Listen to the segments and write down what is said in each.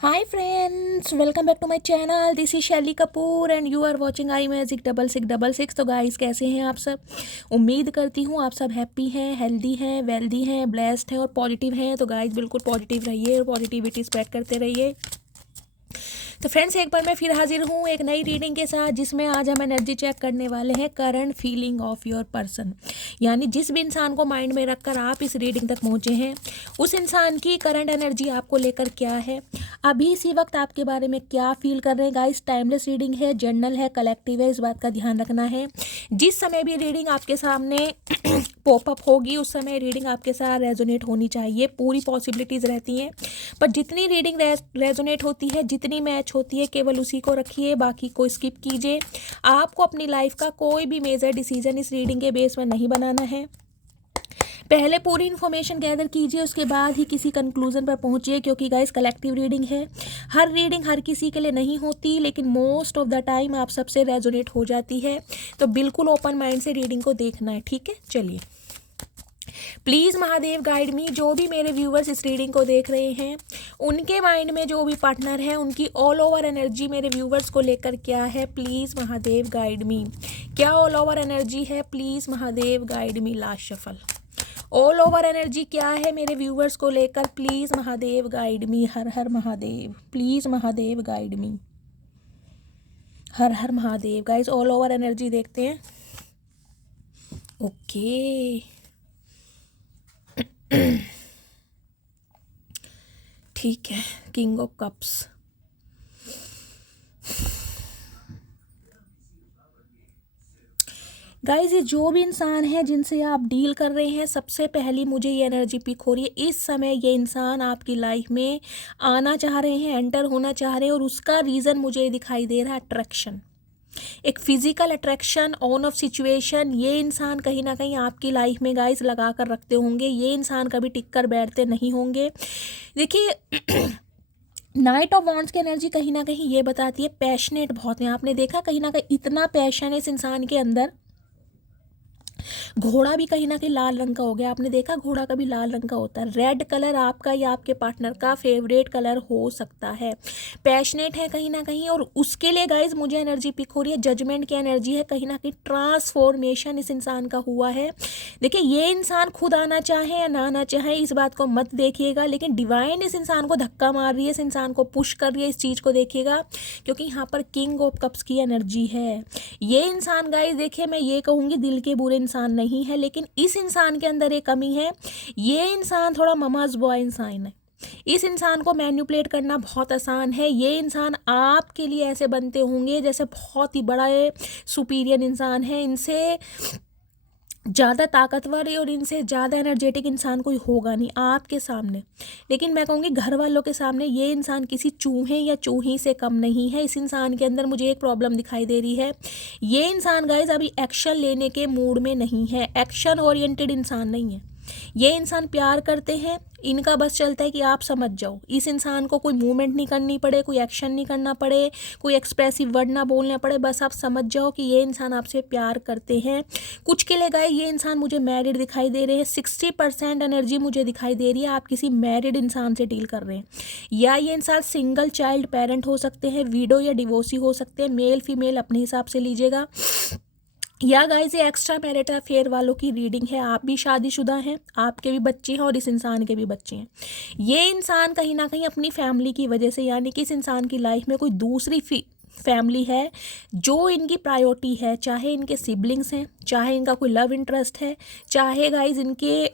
Hi friends, welcome back to my channel. This is Shaili Kapoor and you are watching I magic 6666। तो guys कैसे हैं आप सब। उम्मीद करती हूँ आप सब हैप्पी हैं, हेल्दी हैं, वेल्दी हैं, ब्लेस्ड हैं और पॉजिटिव हैं। तो गाइस बिल्कुल पॉजिटिव रहिए और पॉजिटिविटी स्प्रेड करते रहिए। तो फ्रेंड्स एक बार मैं फिर हाजिर हूँ एक नई रीडिंग के साथ, जिसमें आज हम एनर्जी चेक करने वाले हैं current feeling of your person. यानी जिस भी इंसान को माइंड में रखकर आप इस रीडिंग तक पहुँचे हैं, उस इंसान की करंट एनर्जी आपको लेकर क्या है, अभी इसी वक्त आपके बारे में क्या फील कर रहे हैं। गाइस टाइमलेस रीडिंग है, जर्नल है, कलेक्टिव है, इस बात का ध्यान रखना है। जिस समय भी रीडिंग आपके सामने पॉपअप होगी उस समय रीडिंग आपके साथ रेजोनेट होनी चाहिए। पूरी पॉसिबिलिटीज़ रहती हैं, पर जितनी रीडिंग रेजोनेट होती है, जितनी मैच होती है, केवल उसी को रखिए, बाकी को स्किप कीजिए। आपको अपनी लाइफ का कोई भी मेजर डिसीजन इस रीडिंग के बेस पर नहीं बनाना है। पहले पूरी इन्फॉर्मेशन गैदर कीजिए, उसके बाद ही किसी कंक्लूजन पर पहुंचिए, क्योंकि गाइस कलेक्टिव रीडिंग है। हर रीडिंग हर किसी के लिए नहीं होती, लेकिन मोस्ट ऑफ द टाइम आप सबसे रेजोनेट हो जाती है। तो बिल्कुल ओपन माइंड से रीडिंग को देखना है, ठीक है। चलिए, प्लीज़ महादेव गाइड मी। जो भी मेरे व्यूवर्स इस रीडिंग को देख रहे हैं, उनके माइंड में जो भी पार्टनर है, उनकी ऑल ओवर एनर्जी मेरे व्यूवर्स को लेकर क्या है, प्लीज़ महादेव गाइड मी। क्या ऑल ओवर एनर्जी है, please Mahadev guide me. Last shuffle. All over energy क्या है मेरे व्यूवर्स को लेकर, please Mahadev guide me. Her her Mahadev, please Mahadev guide me. Her her Mahadev. Guys all over energy देखते हैं। ओके ठीक है। King of cups. गाइज ये जो भी इंसान है जिनसे आप डील कर रहे हैं, सबसे पहली मुझे ये एनर्जी पिक हो रही है। इस समय ये इंसान आपकी लाइफ में आना चाह रहे हैं, एंटर होना चाह रहे हैं, और उसका रीज़न मुझे दिखाई दे रहा है अट्रैक्शन। एक physical attraction, on off situation. ये इंसान कहीं ना कहीं आपकी लाइफ में गाइस लगा कर रखते होंगे। ये इंसान कभी टिक कर बैठते नहीं होंगे। देखिए नाइट ऑफ वॉन्ड्स की एनर्जी कहीं ना कहीं ये बताती है पैशनेट बहुत है। आपने देखा कहीं ना कहीं इतना पैशन है इस इंसान के अंदर। घोड़ा भी कहीं ना कहीं लाल रंग का हो गया। आपने देखा घोड़ा कभी लाल रंग का होता है। रेड कलर आपका या आपके पार्टनर का फेवरेट कलर हो सकता है। पैशनेट है कहीं ना कहीं, और उसके लिए गाइज मुझे एनर्जी पिक हो रही है जजमेंट की एनर्जी है। कहीं ना कहीं ट्रांसफॉर्मेशन इस इंसान का हुआ है। देखिए ये इंसान खुद आना चाहे या ना आना चाहे, इस बात को मत देखिएगा, लेकिन डिवाइन इस इंसान को धक्का मार रही है, इस इंसान को पुश कर रही है। इस चीज़ को देखिएगा, क्योंकि यहाँ पर किंग ऑफ कप्स की एनर्जी है। ये इंसान गाइज देखिए, मैं ये कहूँगी दिल के बुरे इंसान नहीं है, लेकिन इस इंसान के अंदर एक कमी है। ये इंसान थोड़ा ममाज बॉय इंसान है। इस इंसान को मैनिपुलेट करना बहुत आसान है। ये इंसान आपके लिए ऐसे बनते होंगे जैसे बहुत ही बड़ा सुपीरियर इंसान है। इनसे ज़्यादा ताकतवर है और इनसे ज़्यादा एनर्जेटिक इंसान कोई होगा नहीं आपके सामने। लेकिन मैं कहूँगी घर वालों के सामने ये इंसान किसी चूहे या चूही से कम नहीं है। इस इंसान के अंदर मुझे एक प्रॉब्लम दिखाई दे रही है। ये इंसान गाइज अभी एक्शन लेने के मूड में नहीं है, एक्शन ओरिएंटेड इंसान नहीं है। ये इंसान प्यार करते हैं, इनका बस चलता है कि आप समझ जाओ। इस इंसान को कोई मूवमेंट नहीं करनी पड़े, कोई एक्शन नहीं करना पड़े, कोई एक्सप्रेसिव वर्ड ना बोलना पड़े, बस आप समझ जाओ कि ये इंसान आपसे प्यार करते हैं। कुछ के लिए गाय ये इंसान मुझे मैरिड दिखाई दे रहे हैं। 60% एनर्जी मुझे दिखाई दे रही है आप किसी मैरिड इंसान से डील कर रहे हैं, या ये इंसान सिंगल चाइल्ड पेरेंट हो सकते हैं, विडो या डिवोर्सी हो सकते हैं। मेल फीमेल अपने हिसाब से लीजिएगा। या गाइस ये एक्स्ट्रा मैरिटल अफेयर वालों की रीडिंग है। आप भी शादीशुदा हैं, आपके भी बच्चे हैं और इस इंसान के भी बच्चे हैं। ये इंसान कहीं ना कहीं अपनी फैमिली की वजह से, यानी कि इस इंसान की लाइफ में कोई दूसरी फैमिली है जो इनकी प्रायोरिटी है। चाहे इनके सिबलिंग्स हैं, चाहे इनका कोई लव इंटरेस्ट है, चाहे गाइज इनके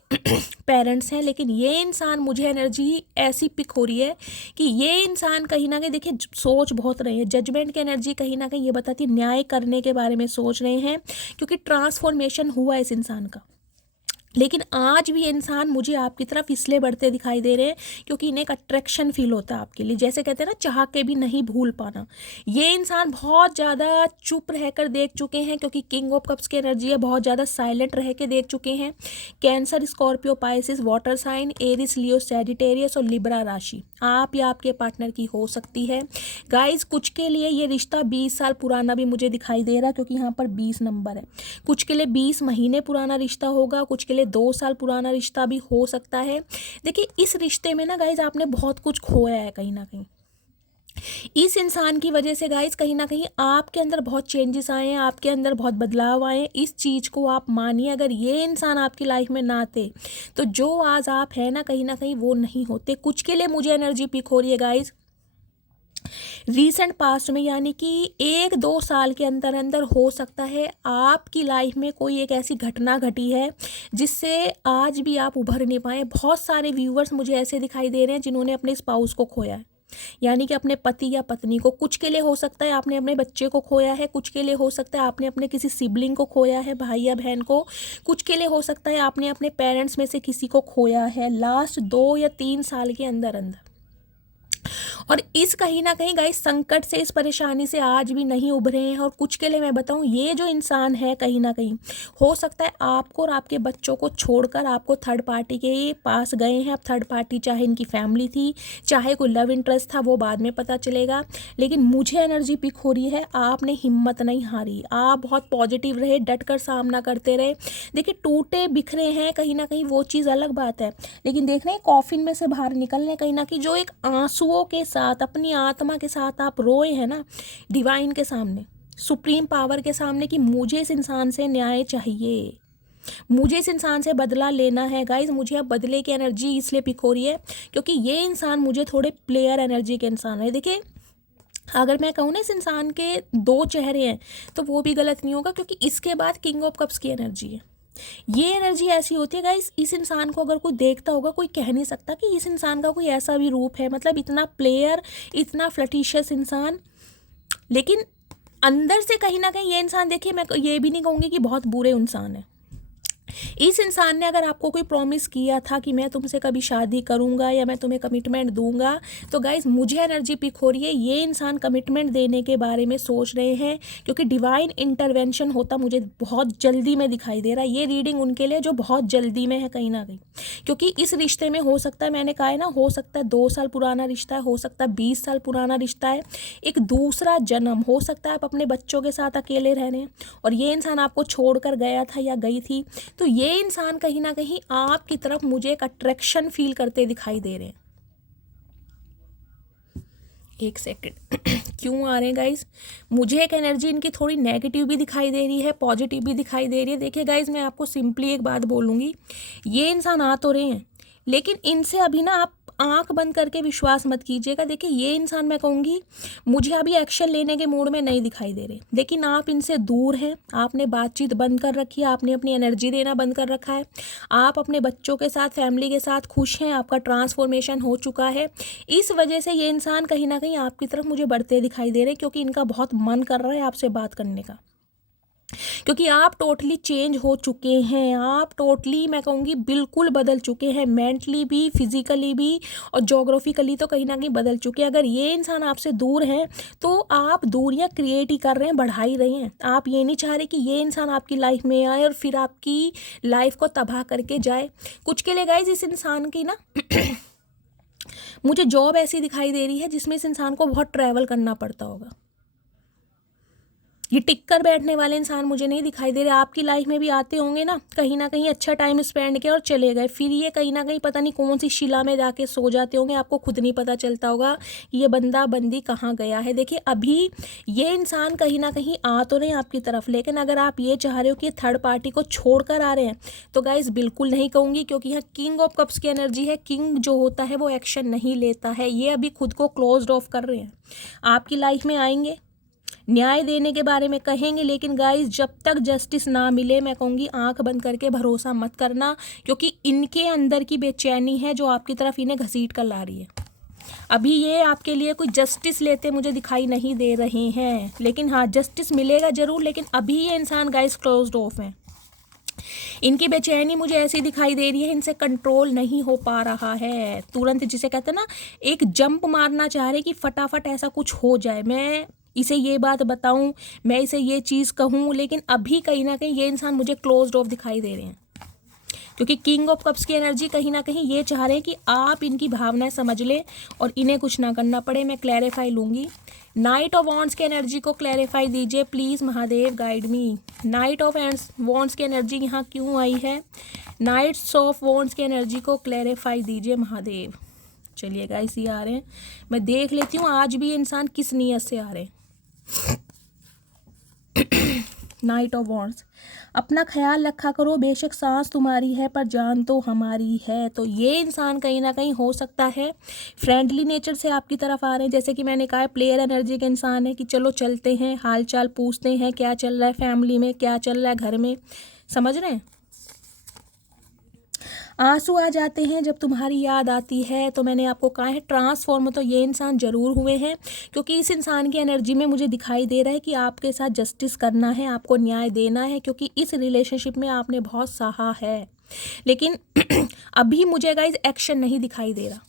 पेरेंट्स हैं, लेकिन ये इंसान मुझे एनर्जी ऐसी पिक हो रही है कि ये इंसान कहीं ना कहीं देखिए सोच बहुत रहे हैं। जजमेंट की एनर्जी कहीं ना कहीं ये बताती है न्याय करने के बारे में सोच रहे हैं, क्योंकि ट्रांसफॉर्मेशन हुआ है इस इंसान का। लेकिन आज भी इंसान मुझे आपकी तरफ इसलिए बढ़ते दिखाई दे रहे हैं क्योंकि इन्हें एक अट्रैक्शन फील होता है आपके लिए। जैसे कहते हैं ना, चाह के भी नहीं भूल पाना। ये इंसान बहुत ज़्यादा चुप रहकर देख चुके हैं, क्योंकि किंग ऑफ कप्स की एनर्जी है। बहुत ज़्यादा साइलेंट रह के देख चुके हैं। Cancer, Scorpio, Pisces, water sign, Aries, Leo, Sagittarius और लिब्रा राशि आप या आपके पार्टनर की हो सकती है। गाइज कुछ के लिए ये रिश्ता 20 साल पुराना भी मुझे दिखाई दे रहा, क्योंकि यहाँ पर 20 नंबर है। कुछ के लिए 20 महीने पुराना रिश्ता होगा, कुछ के लिए 2 साल पुराना रिश्ता भी हो सकता है। देखिए इस रिश्ते में ना गाइज आपने बहुत कुछ खोया है कहीं ना कहीं। इस इंसान की वजह से गाइस कहीं ना कहीं आपके अंदर बहुत चेंजेस आए हैं, आपके अंदर बहुत बदलाव आए हैं। इस चीज़ को आप मानिए, अगर ये इंसान आपकी लाइफ में ना थे तो जो आज आप हैं ना कहीं वो नहीं होते। कुछ के लिए मुझे एनर्जी पिक हो रही है गाइस, रीसेंट पास्ट में, यानी कि 1-2 साल के अंदर अंदर हो सकता है आपकी लाइफ में कोई एक ऐसी घटना घटी है जिससे आज भी आप उभर नहीं पाए। बहुत सारे व्यूअर्स मुझे ऐसे दिखाई दे रहे हैं जिन्होंने अपने स्पाउस को खोया है, यानी कि अपने पति या पत्नी को। कुछ के लिए हो सकता है आपने अपने बच्चे को खोया है, कुछ के लिए हो सकता है आपने अपने किसी सिबलिंग को खोया है, भाई या बहन को। कुछ के लिए हो सकता है आपने अपने पेरेंट्स में से किसी को खोया है लास्ट 2 या 3 साल के अंदर अंदर। और इस कहीं ना कहीं गाइस संकट से, इस परेशानी से आज भी नहीं उभरे हैं। और कुछ के लिए मैं बताऊं, ये जो इंसान है कहीं ना कहीं हो सकता है आपको और आपके बच्चों को छोड़कर आपको थर्ड पार्टी के पास गए हैं। अब थर्ड पार्टी चाहे इनकी फैमिली थी, चाहे कोई लव इंटरेस्ट था, वो बाद में पता चलेगा। लेकिन मुझे एनर्जी पिक हो रही है, आपने हिम्मत नहीं हारी, आप बहुत पॉजिटिव रहे, डट कर सामना करते रहे। देखिए टूटे बिखरे हैं कहीं ना कहीं, वो चीज़ अलग बात है, लेकिन देख रहे हैं कॉफिन में से बाहर निकलने कहीं ना कहीं जो एक आंसुओं के साथ, अपनी आत्मा के साथ आप रोए हैं ना डिवाइन के सामने, सुप्रीम पावर के सामने, कि मुझे इस इंसान से न्याय चाहिए, मुझे इस इंसान से बदला लेना है। गाइज मुझे अब बदले की एनर्जी इसलिए पिक हो रही है क्योंकि ये इंसान मुझे थोड़े प्लेयर एनर्जी के इंसान है। देखिए अगर मैं कहूँ ना इस इंसान के 2 चेहरे हैं तो वो भी गलत नहीं होगा, क्योंकि इसके बाद किंग ऑफ कप्स की एनर्जी है। ये एनर्जी ऐसी होती है गाइस, इस इंसान को अगर कोई देखता होगा कोई कह नहीं सकता कि इस इंसान का कोई ऐसा भी रूप है, मतलब इतना प्लेयर, इतना फ्लटिशियस इंसान। लेकिन अंदर से कहीं ना कहीं ये इंसान, देखिए मैं ये भी नहीं कहूँगी कि बहुत बुरे इंसान है। इस इंसान ने अगर आपको कोई प्रॉमिस किया था कि मैं तुमसे कभी शादी करूंगा या मैं तुम्हें कमिटमेंट दूंगा, तो गाइज मुझे एनर्जी पिक हो रही है ये इंसान कमिटमेंट देने के बारे में सोच रहे हैं, क्योंकि डिवाइन इंटरवेंशन होता मुझे बहुत जल्दी में दिखाई दे रहा है। ये रीडिंग उनके लिए जो बहुत जल्दी में है कहीं ना कहीं, क्योंकि इस रिश्ते में हो सकता है, मैंने कहा है ना, हो सकता है 2 साल पुराना रिश्ता है, हो सकता है 20 साल पुराना रिश्ता है, एक दूसरा जन्म हो सकता है, आप अपने बच्चों के साथ अकेले रह रहे हैं और ये इंसान आपको छोड़कर गया था या गई थी। तो ये इंसान कहीं ना कहीं आपकी तरफ मुझे एक अट्रैक्शन फील करते दिखाई दे रहे हैं। एक सेकंड क्यों आ रहे हैं गाइज, मुझे एक एनर्जी इनकी थोड़ी नेगेटिव भी दिखाई दे रही है, पॉजिटिव भी दिखाई दे रही है। देखिए गाइज मैं आपको सिंपली एक बात बोलूँगी, ये इंसान आ तो रहे हैं लेकिन इनसे अभी ना आप आंख बंद करके विश्वास मत कीजिएगा। देखिए ये इंसान मैं कहूँगी मुझे अभी एक्शन लेने के मूड में नहीं दिखाई दे रहे, लेकिन आप इनसे दूर हैं, आपने बातचीत बंद कर रखी है, आपने अपनी एनर्जी देना बंद कर रखा है, आप अपने बच्चों के साथ, फैमिली के साथ खुश हैं, आपका ट्रांसफॉर्मेशन हो चुका है। इस वजह से ये इंसान कहीं ना कहीं आपकी तरफ मुझे बढ़ते दिखाई दे रहे हैं, क्योंकि इनका बहुत मन कर रहा है आपसे बात करने का, क्योंकि आप टोटली चेंज हो चुके हैं, आप टोटली मैं कहूँगी बिल्कुल बदल चुके हैं, मेंटली भी, फिजिकली भी और जोग्राफिकली तो कहीं ना कहीं बदल चुके हैं। अगर ये इंसान आपसे दूर हैं तो आप दूरियां क्रिएट ही कर रहे हैं, बढ़ा ही रहे हैं। आप ये नहीं चाह रहे कि ये इंसान आपकी लाइफ में आए और फिर आपकी लाइफ को तबाह करके जाए। कुछ के लिए गाइज इस इंसान की ना मुझे जॉब ऐसी दिखाई दे रही है जिसमें इस इंसान को बहुत ट्रैवल करना पड़ता होगा। ये टिक कर बैठने वाले इंसान मुझे नहीं दिखाई दे रहे। आपकी लाइफ में भी आते होंगे ना कहीं अच्छा टाइम स्पेंड किया और चले गए, फिर ये कहीं ना कहीं पता नहीं कौन सी शिला में जाके सो जाते होंगे, आपको खुद नहीं पता चलता होगा कि ये बंदा बंदी कहाँ गया है। देखिए अभी ये इंसान कहीं ना कहीं आ तो नहीं आपकी तरफ, लेकिन अगर आप ये चाह रहे हो कि थर्ड पार्टी को छोड़ कर आ रहे हैं तो गाइस बिल्कुल नहीं कहूँगी, क्योंकि यहाँ किंग ऑफ कप्स की एनर्जी है। किंग जो होता है वो एक्शन नहीं लेता है, ये अभी खुद को क्लोज्ड ऑफ कर रहे हैं। आपकी लाइफ में आएंगे, न्याय देने के बारे में कहेंगे, लेकिन गाइस जब तक जस्टिस ना मिले मैं कहूँगी आंख बंद करके भरोसा मत करना, क्योंकि इनके अंदर की बेचैनी है जो आपकी तरफ इन्हें घसीट कर ला रही है। अभी ये आपके लिए कोई जस्टिस लेते मुझे दिखाई नहीं दे रहे हैं, लेकिन हाँ जस्टिस मिलेगा ज़रूर, लेकिन अभी ये इंसान गाइस क्लोज्ड ऑफ हैं। इनकी बेचैनी मुझे ऐसी दिखाई दे रही है, इनसे कंट्रोल नहीं हो पा रहा है। तुरंत जिसे कहते हैं ना एक जंप मारना चाह रहे कि फटाफट ऐसा कुछ हो जाए, मैं इसे ये बात बताऊं, मैं इसे ये चीज़ कहूं, लेकिन अभी कहीं ना कहीं ये इंसान मुझे क्लोज्ड ऑफ दिखाई दे रहे हैं, क्योंकि किंग ऑफ कप्स की एनर्जी कहीं ना कहीं ये चाह रहे हैं कि आप इनकी भावनाएं समझ लें और इन्हें कुछ ना करना पड़े। मैं क्लैरिफाई लूँगी। नाइट ऑफ वॉन्ड्स की एनर्जी को क्लैरिफाई दीजिए please, Mahadev guide me. Night of wands की एनर्जी यहाँ क्यों आई है? नाइट्स ऑफ वॉन्ड्स की एनर्जी को क्लैरिफाई दीजिए महादेव। चलिए गाइस ये आ रहे हैं, मैं देख लेती हूँ आज भी ये इंसान किस नीयत से आ रहे हैं। नाइट ऑफ वॉन्ड्स, अपना ख्याल रखा करो, बेशक सांस तुम्हारी है पर जान तो हमारी है। तो ये इंसान कहीं ना कहीं हो सकता है फ्रेंडली नेचर से आपकी तरफ आ रहे हैं, जैसे कि मैंने कहा प्लेयर एनर्जी के इंसान है कि चलो चलते हैं, हाल चाल पूछते हैं, क्या चल रहा है फैमिली में, क्या चल रहा है घर में, समझ रहे हैं। आंसू आ जाते हैं जब तुम्हारी याद आती है, तो मैंने आपको कहा है ट्रांसफॉर्म तो ये इंसान ज़रूर हुए हैं, क्योंकि इस इंसान की एनर्जी में मुझे दिखाई दे रहा है कि आपके साथ जस्टिस करना है, आपको न्याय देना है, क्योंकि इस रिलेशनशिप में आपने बहुत सहा है। लेकिन अभी मुझे गाइस एक्शन नहीं दिखाई दे रहा।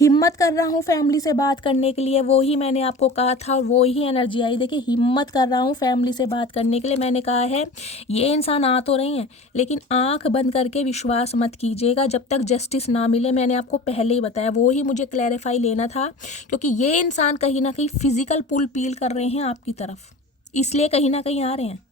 हिम्मत कर रहा हूँ फैमिली से बात करने के लिए, वो ही मैंने आपको कहा था और वो ही एनर्जी आई। देखिए हिम्मत कर रहा हूँ फैमिली से बात करने के लिए, मैंने कहा है ये इंसान आ तो रहे हैं, लेकिन आंख बंद करके विश्वास मत कीजिएगा जब तक जस्टिस ना मिले। मैंने आपको पहले ही बताया, वो ही मुझे क्लैरिफाई लेना था, क्योंकि ये इंसान कहीं ना कहीं फिजिकल पुल पील कर रहे हैं आपकी तरफ, इसलिए कहीं ना कहीं आ रहे हैं।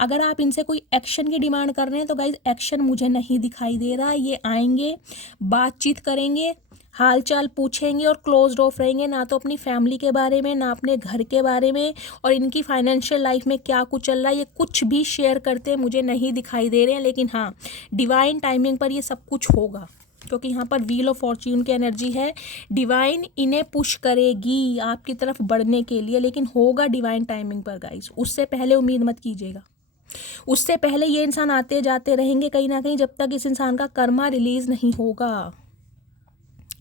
अगर आप इनसे कोई एक्शन की डिमांड कर रहे हैं तो गाइज एक्शन मुझे नहीं दिखाई दे रहा। ये आएंगे, बातचीत करेंगे, हालचाल पूछेंगे और क्लोज्ड ऑफ रहेंगे, ना तो अपनी फैमिली के बारे में, ना अपने घर के बारे में, और इनकी फाइनेंशियल लाइफ में क्या कुछ चल रहा है ये कुछ भी शेयर करते मुझे नहीं दिखाई दे रहे हैं। लेकिन हाँ, डिवाइन टाइमिंग पर ये सब कुछ होगा, क्योंकि यहाँ पर व्हील ऑफ फॉर्च्यून की एनर्जी है। डिवाइन इन्हें पुश करेगी आपकी तरफ बढ़ने के लिए, लेकिन होगा डिवाइन टाइमिंग पर गाइस, उससे पहले उम्मीद मत कीजिएगा। उससे पहले ये इंसान आते जाते रहेंगे कहीं ना कहीं, जब तक इस इंसान का कर्मा रिलीज नहीं होगा।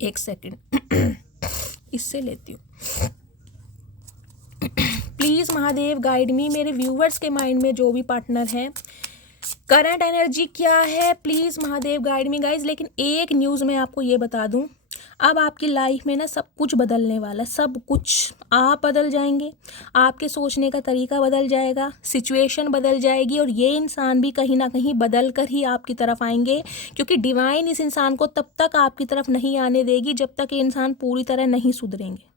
एक सेकंड इससे लेती हूँ। प्लीज़ महादेव गाइड मी, मेरे व्यूवर्स के माइंड में जो भी पार्टनर है, करंट एनर्जी क्या है, please Mahadev guide me guys. लेकिन एक न्यूज़ मैं आपको ये बता दूं, अब आपकी लाइफ में ना सब कुछ बदलने वाला है, सब कुछ। आप बदल जाएंगे, आपके सोचने का तरीका बदल जाएगा, सिचुएशन बदल जाएगी, और ये इंसान भी कहीं ना कहीं बदल कर ही आपकी तरफ आएंगे, क्योंकि डिवाइन इस इंसान को तब तक आपकी तरफ नहीं आने देगी जब तक ये इंसान पूरी तरह नहीं सुधरेंगे।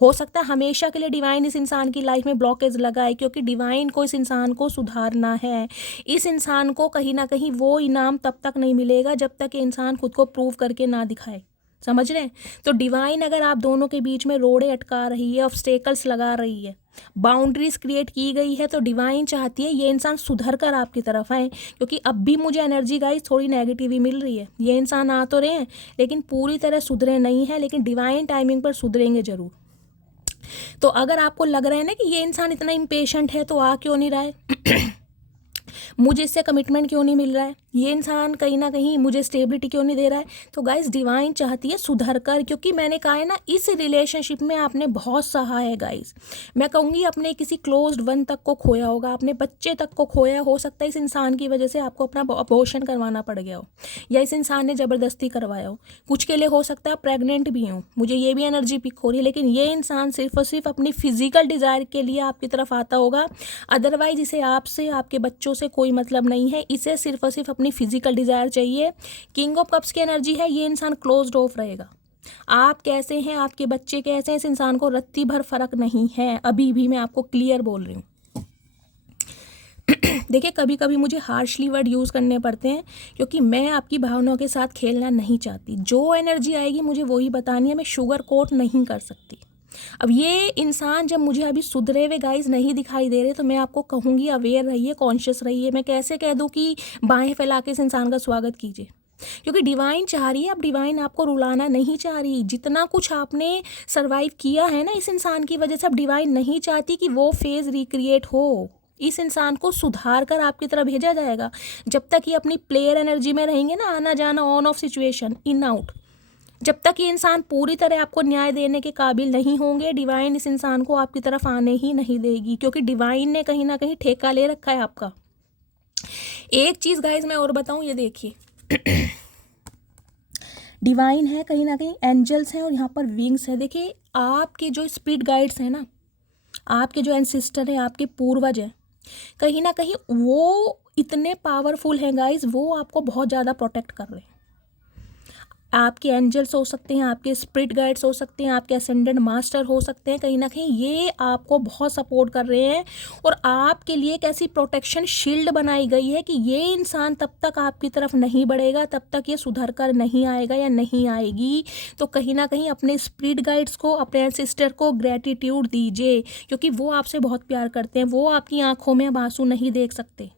हो सकता है हमेशा के लिए डिवाइन इस इंसान की लाइफ में ब्लॉकेज लगाए, क्योंकि डिवाइन को इस इंसान को सुधारना है। इस इंसान को कहीं ना कहीं वो इनाम तब तक नहीं मिलेगा जब तक ये इंसान खुद को प्रूव करके ना दिखाए, समझ रहे हैं। तो डिवाइन अगर आप दोनों के बीच में रोड़े अटका रही है, ऑब्स्टेकल्स लगा रही है, बाउंड्रीज क्रिएट की गई है, तो डिवाइन चाहती है ये इंसान सुधर कर आपकी तरफ आए, क्योंकि अब भी मुझे एनर्जी गाइस थोड़ी नेगेटिव ही मिल रही है। ये इंसान आ तो रहे हैं लेकिन पूरी तरह सुधरे नहीं है, लेकिन डिवाइन टाइमिंग पर सुधरेंगे जरूर। तो अगर आपको लग रहा है ना कि ये इंसान इतना इम्पेशेंट है, तो आ क्यों नहीं रहा है मुझे इससे कमिटमेंट क्यों नहीं मिल रहा है, ये इंसान कहीं ना कहीं मुझे स्टेबिलिटी क्यों नहीं दे रहा है, तो गाइस डिवाइन चाहती है सुधर कर, क्योंकि मैंने कहा है ना इस रिलेशनशिप में आपने बहुत सहा है गाइस। मैं कहूँगी अपने किसी क्लोज्ड वन तक को खोया होगा, अपने बच्चे तक को खोया, हो सकता है इस इंसान की वजह से आपको अपना अबॉर्शन करवाना पड़ गया हो, या इस इंसान ने ज़बरदस्ती करवाया हो, कुछ के लिए हो सकता है प्रेग्नेंट भी हो, मुझे ये भी एनर्जी पिक हो रही है। लेकिन ये इंसान सिर्फ और सिर्फ अपनी फिजिकल डिज़ायर के लिए आपकी तरफ आता होगा, अदरवाइज इसे आपसे, आपके बच्चों से कोई मतलब नहीं है, इसे सिर्फ और सिर्फ अपनी फिजिकल डिज़ायर चाहिए। किंग ऑफ कप्स की एनर्जी है, ये इंसान क्लोज्ड ऑफ रहेगा। आप कैसे हैं, आपके बच्चे कैसे हैं, इस इंसान को रत्ती भर फर्क नहीं है, अभी भी मैं आपको क्लियर बोल रही हूँ। देखिए कभी कभी मुझे हार्शली वर्ड यूज़ करने पड़ते हैं, क्योंकि मैं आपकी भावनाओं के साथ खेलना नहीं चाहती। जो एनर्जी आएगी मुझे वही बतानी है, मैं शुगर कोट नहीं कर सकती। अब ये इंसान जब मुझे अभी सुधरे हुए गाइस नहीं दिखाई दे रहे, तो मैं आपको कहूँगी अवेयर रहिए, कॉन्शियस रहिए। मैं कैसे कह दूँ कि बाहें फैला के इस इंसान का स्वागत कीजिए, क्योंकि डिवाइन चाह रही है, अब डिवाइन आपको रुलाना नहीं चाह रही। जितना कुछ आपने सरवाइव किया है ना इस इंसान की वजह से, अब डिवाइन नहीं चाहती कि वो फेज़ रिक्रिएट हो। इस इंसान को सुधार कर आपकी तरफ भेजा जाएगा। जब तक ये अपनी प्लेयर एनर्जी में रहेंगे ना, आना जाना, on off situation, in out, जब तक ये इंसान पूरी तरह आपको न्याय देने के काबिल नहीं होंगे, डिवाइन इस इंसान को आपकी तरफ आने ही नहीं देगी, क्योंकि डिवाइन ने कहीं ना कहीं ठेका ले रखा है आपका। एक चीज़ गाइस मैं और बताऊं, ये देखिए डिवाइन है, कहीं ना कहीं एंजल्स हैं, और यहाँ पर विंग्स है। देखिए आपके जो स्पिरिट गाइड्स हैं ना, आपके जो एंसेस्टर हैं, आपके पूर्वज हैं, कहीं ना कहीं वो इतने पावरफुल हैं गाइस, वो आपको बहुत ज़्यादा प्रोटेक्ट कर रहे हैं। आपके एंजल्स हो सकते हैं, आपके स्पिरिट गाइड्स हो सकते हैं, आपके असेंडेंट मास्टर हो सकते हैं, कहीं ना कहीं ये आपको बहुत सपोर्ट कर रहे हैं और आपके लिए एक ऐसी प्रोटेक्शन शील्ड बनाई गई है कि ये इंसान तब तक आपकी तरफ नहीं बढ़ेगा, तब तक ये सुधर कर नहीं आएगा या नहीं आएगी। तो कहीं ना कहीं अपने स्पिरिट गाइड्स को, अपने एंसेस्टर को ग्रेटिट्यूड दीजिए, क्योंकि वो आपसे बहुत प्यार करते हैं। वो आपकी आंखों में अब आंसू नहीं देख सकते।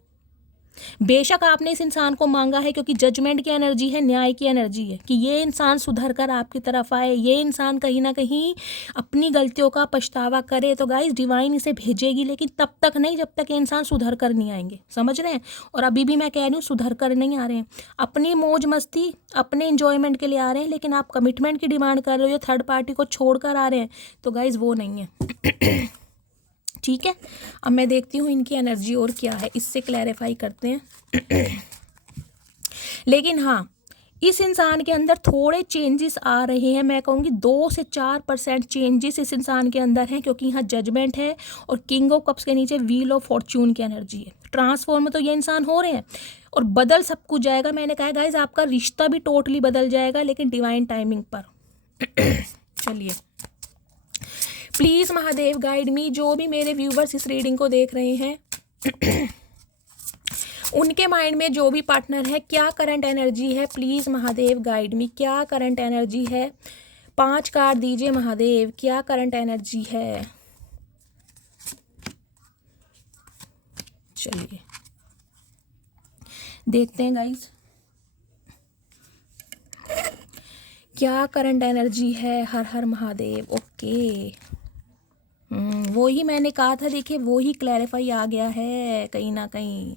बेशक आपने इस इंसान को मांगा है, क्योंकि जजमेंट की एनर्जी है, न्याय की एनर्जी है, कि ये इंसान सुधर कर आपकी तरफ आए, ये इंसान कहीं ना कहीं अपनी गलतियों का पछतावा करे। तो गाइस डिवाइन इसे भेजेगी, लेकिन तब तक नहीं जब तक ये इंसान सुधर कर नहीं आएंगे, समझ रहे हैं। और अभी भी मैं कह रही हूँ सुधर कर नहीं आ रहे हैं, अपनी मौज मस्ती अपने इंजॉयमेंट के लिए आ रहे हैं, लेकिन आप कमिटमेंट की डिमांड कर रहे हो, थर्ड पार्टी को छोड़ कर आ रहे हैं, तो गाइज वो नहीं है। ठीक है, अब मैं देखती हूँ इनकी एनर्जी और क्या है, इससे क्लैरिफाई करते हैं। लेकिन हाँ, इस इंसान के अंदर थोड़े चेंजेस आ रहे हैं, मैं कहूँगी 2 से 4% चेंजेस इस इंसान के अंदर हैं, क्योंकि यहाँ जजमेंट है और किंग ऑफ कप्स के नीचे व्हील ऑफ फॉर्च्यून की एनर्जी है। ट्रांसफॉर्म तो ये इंसान हो रहे हैं और बदल सब कुछ जाएगा। मैंने कहा गाइज आपका रिश्ता भी टोटली बदल जाएगा, लेकिन डिवाइन टाइमिंग पर। चलिए, प्लीज़ महादेव गाइड मी, जो भी मेरे व्यूवर्स इस रीडिंग को देख रहे हैं उनके माइंड में जो भी पार्टनर है, क्या करंट एनर्जी है, प्लीज़ महादेव गाइड मी, क्या करंट एनर्जी है। 5 कार्ड दीजिए महादेव, क्या करंट एनर्जी है। चलिए देखते हैं गाइज क्या करंट एनर्जी है। हर हर महादेव। ओके, वो ही मैंने कहा था, देखिए वो ही क्लैरिफाई आ गया है कहीं ना कहीं।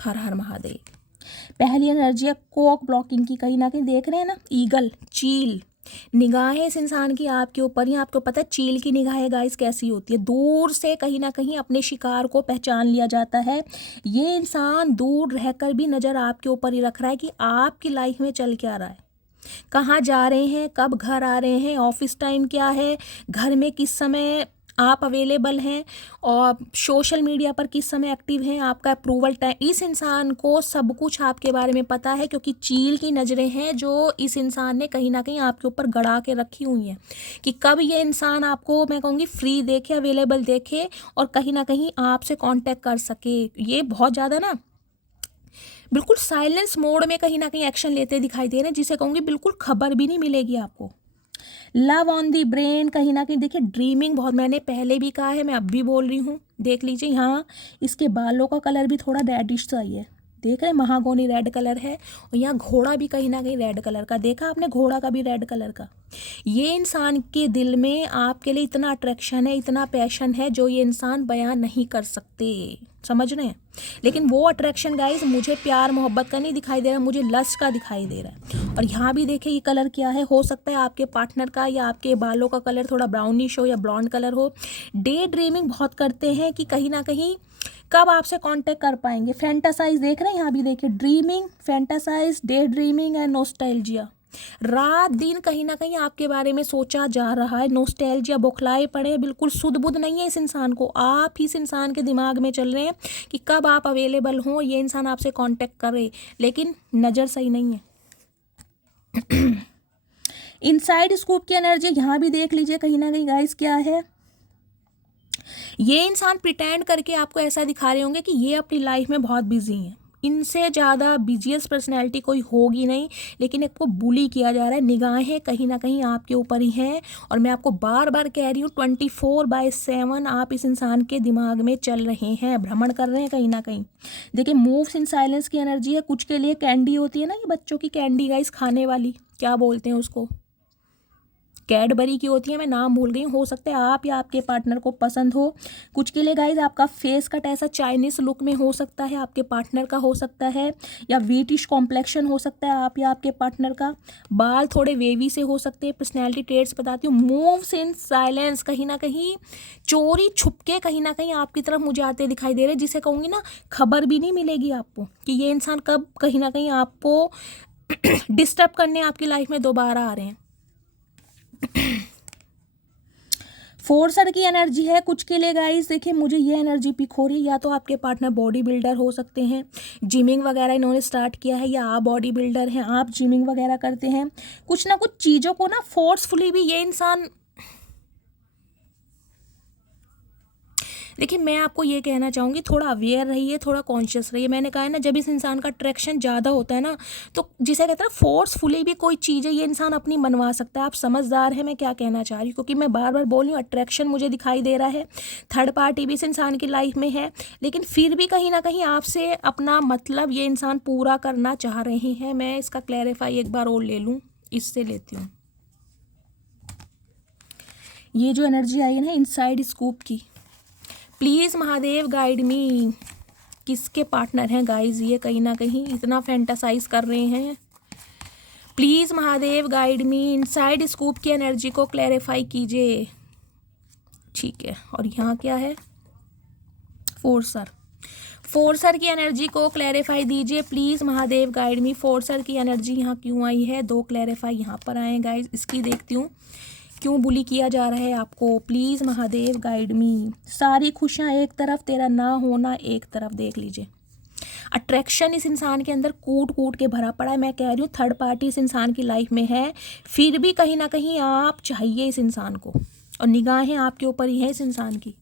हर हर महादेव। पहली एनर्जी है कोक ब्लॉकिंग की, कहीं ना कहीं देख रहे हैं ना, ईगल, चील, निगाहें इस इंसान की आपके ऊपर ही। आपको पता है चील की निगाहें गाइस कैसी होती है, दूर से कहीं ना कहीं अपने शिकार को पहचान लिया जाता है। ये इंसान दूर रहकर भी नज़र आपके ऊपर ही रख रहा है कि आपकी लाइफ में चल क्या रहा है, कहाँ जा रहे हैं, कब घर आ रहे हैं, ऑफिस टाइम क्या है, घर में किस समय आप अवेलेबल हैं और सोशल मीडिया पर किस समय एक्टिव हैं, आपका अप्रूवल टाइम। इस इंसान को सब कुछ आपके बारे में पता है, क्योंकि चील की नज़रें हैं जो इस इंसान ने कहीं ना कहीं आपके ऊपर गड़ा के रखी हुई हैं कि कब ये इंसान आपको, मैं कहूँगी, फ्री देखे, अवेलेबल देखे और कहीं ना कहीं आपसे कांटेक्ट कर सके। ये बहुत ज़्यादा ना बिल्कुल साइलेंस मोड में कहीं ना कहीं एक्शन लेते दिखाई दे रहे हैं, जिसे कहूँगी बिल्कुल खबर भी नहीं मिलेगी आपको। लव ऑन दी ब्रेन, कहीं ना कहीं देखिए ड्रीमिंग बहुत, मैंने पहले भी कहा है, मैं अब भी बोल रही हूँ। देख लीजिए यहाँ इसके बालों का कलर भी थोड़ा रेडिश सा ही है, देख रहे हैं, महागोनी रेड कलर है और यहाँ घोड़ा भी कहीं ना कहीं रेड कलर का, देखा आपने घोड़ा का भी रेड कलर का। ये इंसान के दिल में आपके लिए इतना अट्रैक्शन है, इतना पैशन है जो ये इंसान बयान नहीं कर सकते, समझ रहे हैं। लेकिन वो अट्रैक्शन गाइस मुझे प्यार मोहब्बत का नहीं दिखाई दे रहा, मुझे लस्ट का दिखाई दे रहा है। और यहाँ भी देखिए ये कलर क्या है, हो सकता है आपके पार्टनर का या आपके बालों का कलर थोड़ा ब्राउनिश हो या ब्लॉन्ड कलर हो। डे ड्रीमिंग बहुत करते हैं कि कहीं ना कहीं कब आपसे कांटेक्ट कर पाएंगे। फैंटासाइज देख रहे हैं, यहाँ भी देखिए dreaming, fantasise, day dreaming and nostalgia. रात दिन कहीं ना कहीं आपके बारे में सोचा जा रहा है, नॉस्टैल्जिया, बौखलाए पड़े, बिल्कुल सुध बुध नहीं है इस इंसान को। आप ही इस इंसान के दिमाग में चल रहे हैं कि कब आप अवेलेबल हों, ये इंसान आपसे कांटेक्ट करे, लेकिन नज़र सही नहीं है। इनसाइड स्कूप की एनर्जी यहाँ भी देख लीजिए कहीं ना कहीं गाइस क्या है। ये इंसान प्रिटेंड करके आपको ऐसा दिखा रहे होंगे कि ये अपनी लाइफ में बहुत बिजी हैं, इनसे ज़्यादा बिजिएस्ट पर्सनैलिटी कोई होगी नहीं, लेकिन एक को बुली किया जा रहा है। निगाहें कहीं ना कहीं आपके ऊपर ही हैं और मैं आपको बार बार कह रही हूँ 24/7 आप इस इंसान के दिमाग में चल रहे हैं, भ्रमण कर रहे हैं कहीं ना कहीं। देखिए मूव्स इन साइलेंस की एनर्जी है। कुछ के लिए कैंडी होती है ना, ये बच्चों की कैंडी गाइस, खाने वाली, क्या बोलते हैं उसको, कैडबरी की होती है, मैं नाम भूल गई हूँ। हो सकता है आप या आपके पार्टनर को पसंद हो। कुछ के लिए गाइज आपका फेस कट ऐसा चाइनीज लुक में हो सकता है, आपके पार्टनर का हो सकता है, या वीटिश कॉम्प्लेक्शन हो सकता है आप या आपके पार्टनर का। बाल थोड़े वेवी से हो सकते हैं। पर्सनैलिटी ट्रेट्स बताती हूँ, मूव्स इन साइलेंस, कहीं ना कहीं चोरी छुपके कहीं ना कहीं आपकी तरफ मुझे आते दिखाई दे रहे, जिसे कहूँगी ना खबर भी नहीं मिलेगी आपको कि ये इंसान कब कहीं ना कहीं आपको डिस्टर्ब करने आपकी लाइफ में दोबारा आ रहे हैं। फोर्सर की एनर्जी है कुछ के लिए गाइस। देखिए मुझे ये एनर्जी पिक हो रही है, या तो आपके पार्टनर बॉडी बिल्डर हो सकते हैं, जिमिंग वगैरह इन्होंने स्टार्ट किया है, या आप बॉडी बिल्डर हैं, आप जिमिंग वगैरह करते हैं। कुछ ना कुछ चीज़ों को ना फोर्सफुली भी ये इंसान, देखिए मैं आपको ये कहना चाहूँगी थोड़ा अवेयर रहिए, थोड़ा कॉन्शियस रहिए। मैंने कहा है ना, जब इस इंसान का अट्रैक्शन ज़्यादा होता है ना, तो जिसे कहते हैं फोर्सफुली भी कोई चीज़ है ये इंसान अपनी मनवा सकता है। आप समझदार हैं मैं क्या कहना चाह रही हूँ, क्योंकि मैं बार बार बोल रही हूँ अट्रैक्शन मुझे दिखाई दे रहा है, थर्ड पार्टी भी इस इंसान की लाइफ में है, लेकिन फिर भी कहीं ना कहीं आपसे अपना मतलब ये इंसान पूरा करना चाह रहे हैं। मैं इसका क्लैरिफाई एक बार और ले लूँ, इससे लेती हूँ। ये जो एनर्जी आई है ना इनसाइड स्कूप की, प्लीज़ महादेव गाइड मी, किसके पार्टनर हैं गाइज ये, कहीं ना कहीं इतना फैंटासाइज कर रहे हैं। Please Mahadev guide me, inside scoop की एनर्जी को क्लैरिफाई कीजिए। ठीक है, और यहाँ क्या है, फोर्सर, फोर्सर की एनर्जी को क्लैरिफाई दीजिए प्लीज़ महादेव गाइड मी। फोर्सर की एनर्जी यहाँ क्यों आई है, दो क्लैरिफाई यहाँ पर आए गाइज, इसकी देखती हूँ क्यों बुली किया जा रहा है आपको। Please Mahadev guide me. सारी खुशियाँ एक तरफ, तेरा ना होना एक तरफ। देख लीजिए अट्रैक्शन इस इंसान के अंदर कूट कूट के भरा पड़ा है। मैं कह रही हूँ थर्ड पार्टी इस इंसान की लाइफ में है, फिर भी कहीं ना कहीं आप चाहिए इस इंसान को, और निगाहें आपके ऊपर ही है इस इंसान की।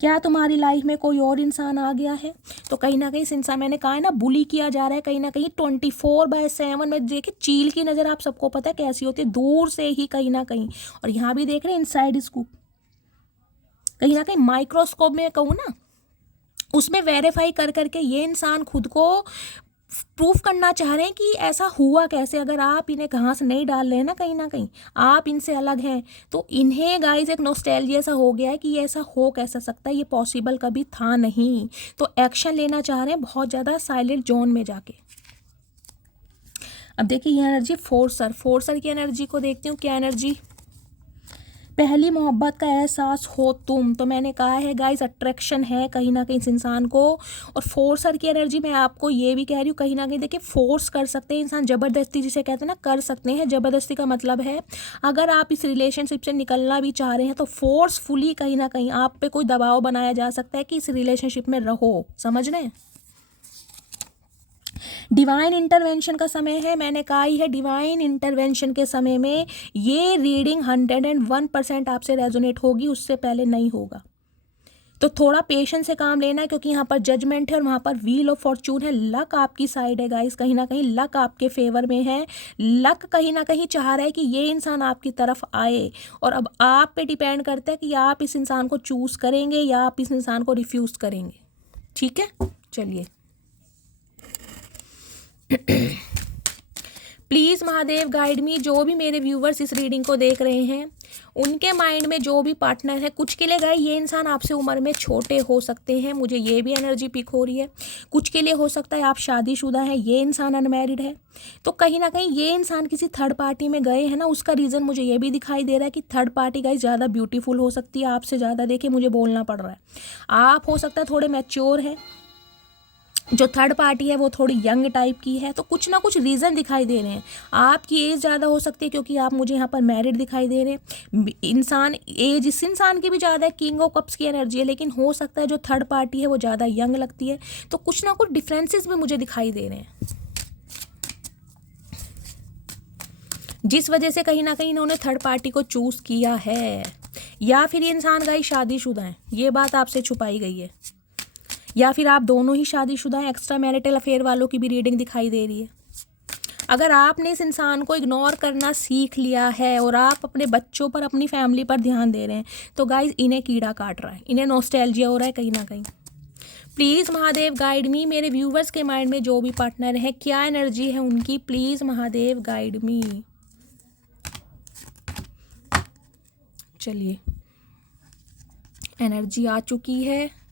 क्या तुम्हारी लाइफ में कोई और इंसान आ गया है, तो कहीं ना कहीं इस इंसान, मैंने कहा है ना बुली किया जा रहा है कहीं ना कहीं 24/7 में। देखिए चील की नज़र आप सबको पता है कैसी होती है, दूर से ही कहीं ना कहीं। और यहाँ भी देख रहे हैं इनसाइड स्कूप, कहीं ना कहीं माइक्रोस्कोप में कहूँ ना, उसमें वेरीफाई कर करके ये इंसान खुद को प्रूफ करना चाह रहे हैं कि ऐसा हुआ कैसे। अगर आप इन्हें कहाँ से नहीं डाल रहे हैं ना, कहीं ना कहीं आप इनसे अलग हैं, तो इन्हें गाइस एक नॉस्टैल्जिया ऐसा हो गया है कि ये ऐसा हो कैसा सकता है, ये पॉसिबल कभी था नहीं। तो एक्शन लेना चाह रहे हैं बहुत ज़्यादा साइलेंट जोन में जाके। अब देखिए ये एनर्जी फोर्सर, फोर्सर की एनर्जी को देखती हूँ क्या एनर्जी, पहली मोहब्बत का एहसास हो तुम। तो मैंने कहा है गाइस अट्रैक्शन है कहीं ना कहीं इस इंसान को। और फोर्सर की एनर्जी मैं आपको ये भी कह रही हूँ, कहीं ना कहीं देखिए फोर्स कर सकते हैं इंसान, ज़बरदस्ती जिसे कहते हैं ना, कर सकते हैं। ज़बरदस्ती का मतलब है अगर आप इस रिलेशनशिप से निकलना भी चाह रहे हैं तो फोर्सफुली कहीं ना कहीं आप पे कोई दबाव बनाया जा सकता है कि इस रिलेशनशिप में रहो, समझ रहे हैं। डिवाइन इंटरवेंशन का समय है, मैंने कहा ही है डिवाइन इंटरवेंशन के समय में ये रीडिंग 101% आपसे रेजोनेट होगी, उससे पहले नहीं होगा। तो थोड़ा पेशेंस से काम लेना है, क्योंकि यहाँ पर जजमेंट है और वहाँ पर व्हील ऑफ फॉर्चून है। लक आपकी साइड है गाइस, कहीं ना कहीं लक आपके फेवर में है। लक कहीं ना कहीं चाह रहा है कि ये इंसान आपकी तरफ आए, और अब आप पे डिपेंड करता है कि आप इस इंसान को चूज़ करेंगे या आप इस इंसान को रिफ्यूज़ करेंगे। ठीक है, चलिए प्लीज़ महादेव गाइड मी। जो भी मेरे व्यूवर्स इस रीडिंग को देख रहे हैं उनके माइंड में जो भी पार्टनर है, कुछ के लिए गाइस ये इंसान आपसे उम्र में छोटे हो सकते हैं, मुझे ये भी एनर्जी पिक हो रही है। कुछ के लिए हो सकता है आप शादीशुदा हैं, ये इंसान अनमैरिड है। तो कहीं ना कहीं ये इंसान किसी थर्ड पार्टी में गए हैं ना, उसका रीज़न मुझे ये भी दिखाई दे रहा है कि थर्ड पार्टी गाइस ज़्यादा ब्यूटीफुल हो सकती है आपसे ज़्यादा। देखिए मुझे बोलना पड़ रहा है, आप हो सकता है थोड़े मैच्योर हैं, जो थर्ड पार्टी है वो थोड़ी यंग टाइप की है। तो कुछ ना कुछ रीज़न दिखाई दे रहे हैं। आपकी एज ज़्यादा हो सकती है क्योंकि आप मुझे यहाँ पर मैरिड दिखाई दे रहे हैं। इंसान एज इस इंसान की भी ज़्यादा है, किंग ऑफ कप्स की एनर्जी है, लेकिन हो सकता है जो थर्ड पार्टी है वो ज़्यादा यंग लगती है। तो कुछ ना कुछ डिफरेंसेस भी मुझे दिखाई दे रहे हैं, जिस वजह से कहीं ना कहीं इन्होंने थर्ड पार्टी को चूज़ किया है। या फिर ये इंसान गाइस शादीशुदा है, ये बात आपसे छुपाई गई है, या फिर आप दोनों ही शादीशुदा हैं। एक्स्ट्रा मैरिटल अफेयर वालों की भी रीडिंग दिखाई दे रही है। अगर आपने इस इंसान को इग्नोर करना सीख लिया है और आप अपने बच्चों पर, अपनी फैमिली पर ध्यान दे रहे हैं, तो गाइज इन्हें कीड़ा काट रहा है, इन्हें नॉस्टैल्जिया हो रहा है कहीं ना कहीं। Please Mahadev guide me. मेरे व्यूवर्स के माइंड में जो भी पार्टनर है क्या एनर्जी है उनकी, प्लीज़ महादेव गाइड मी। चलिए एनर्जी आ चुकी है।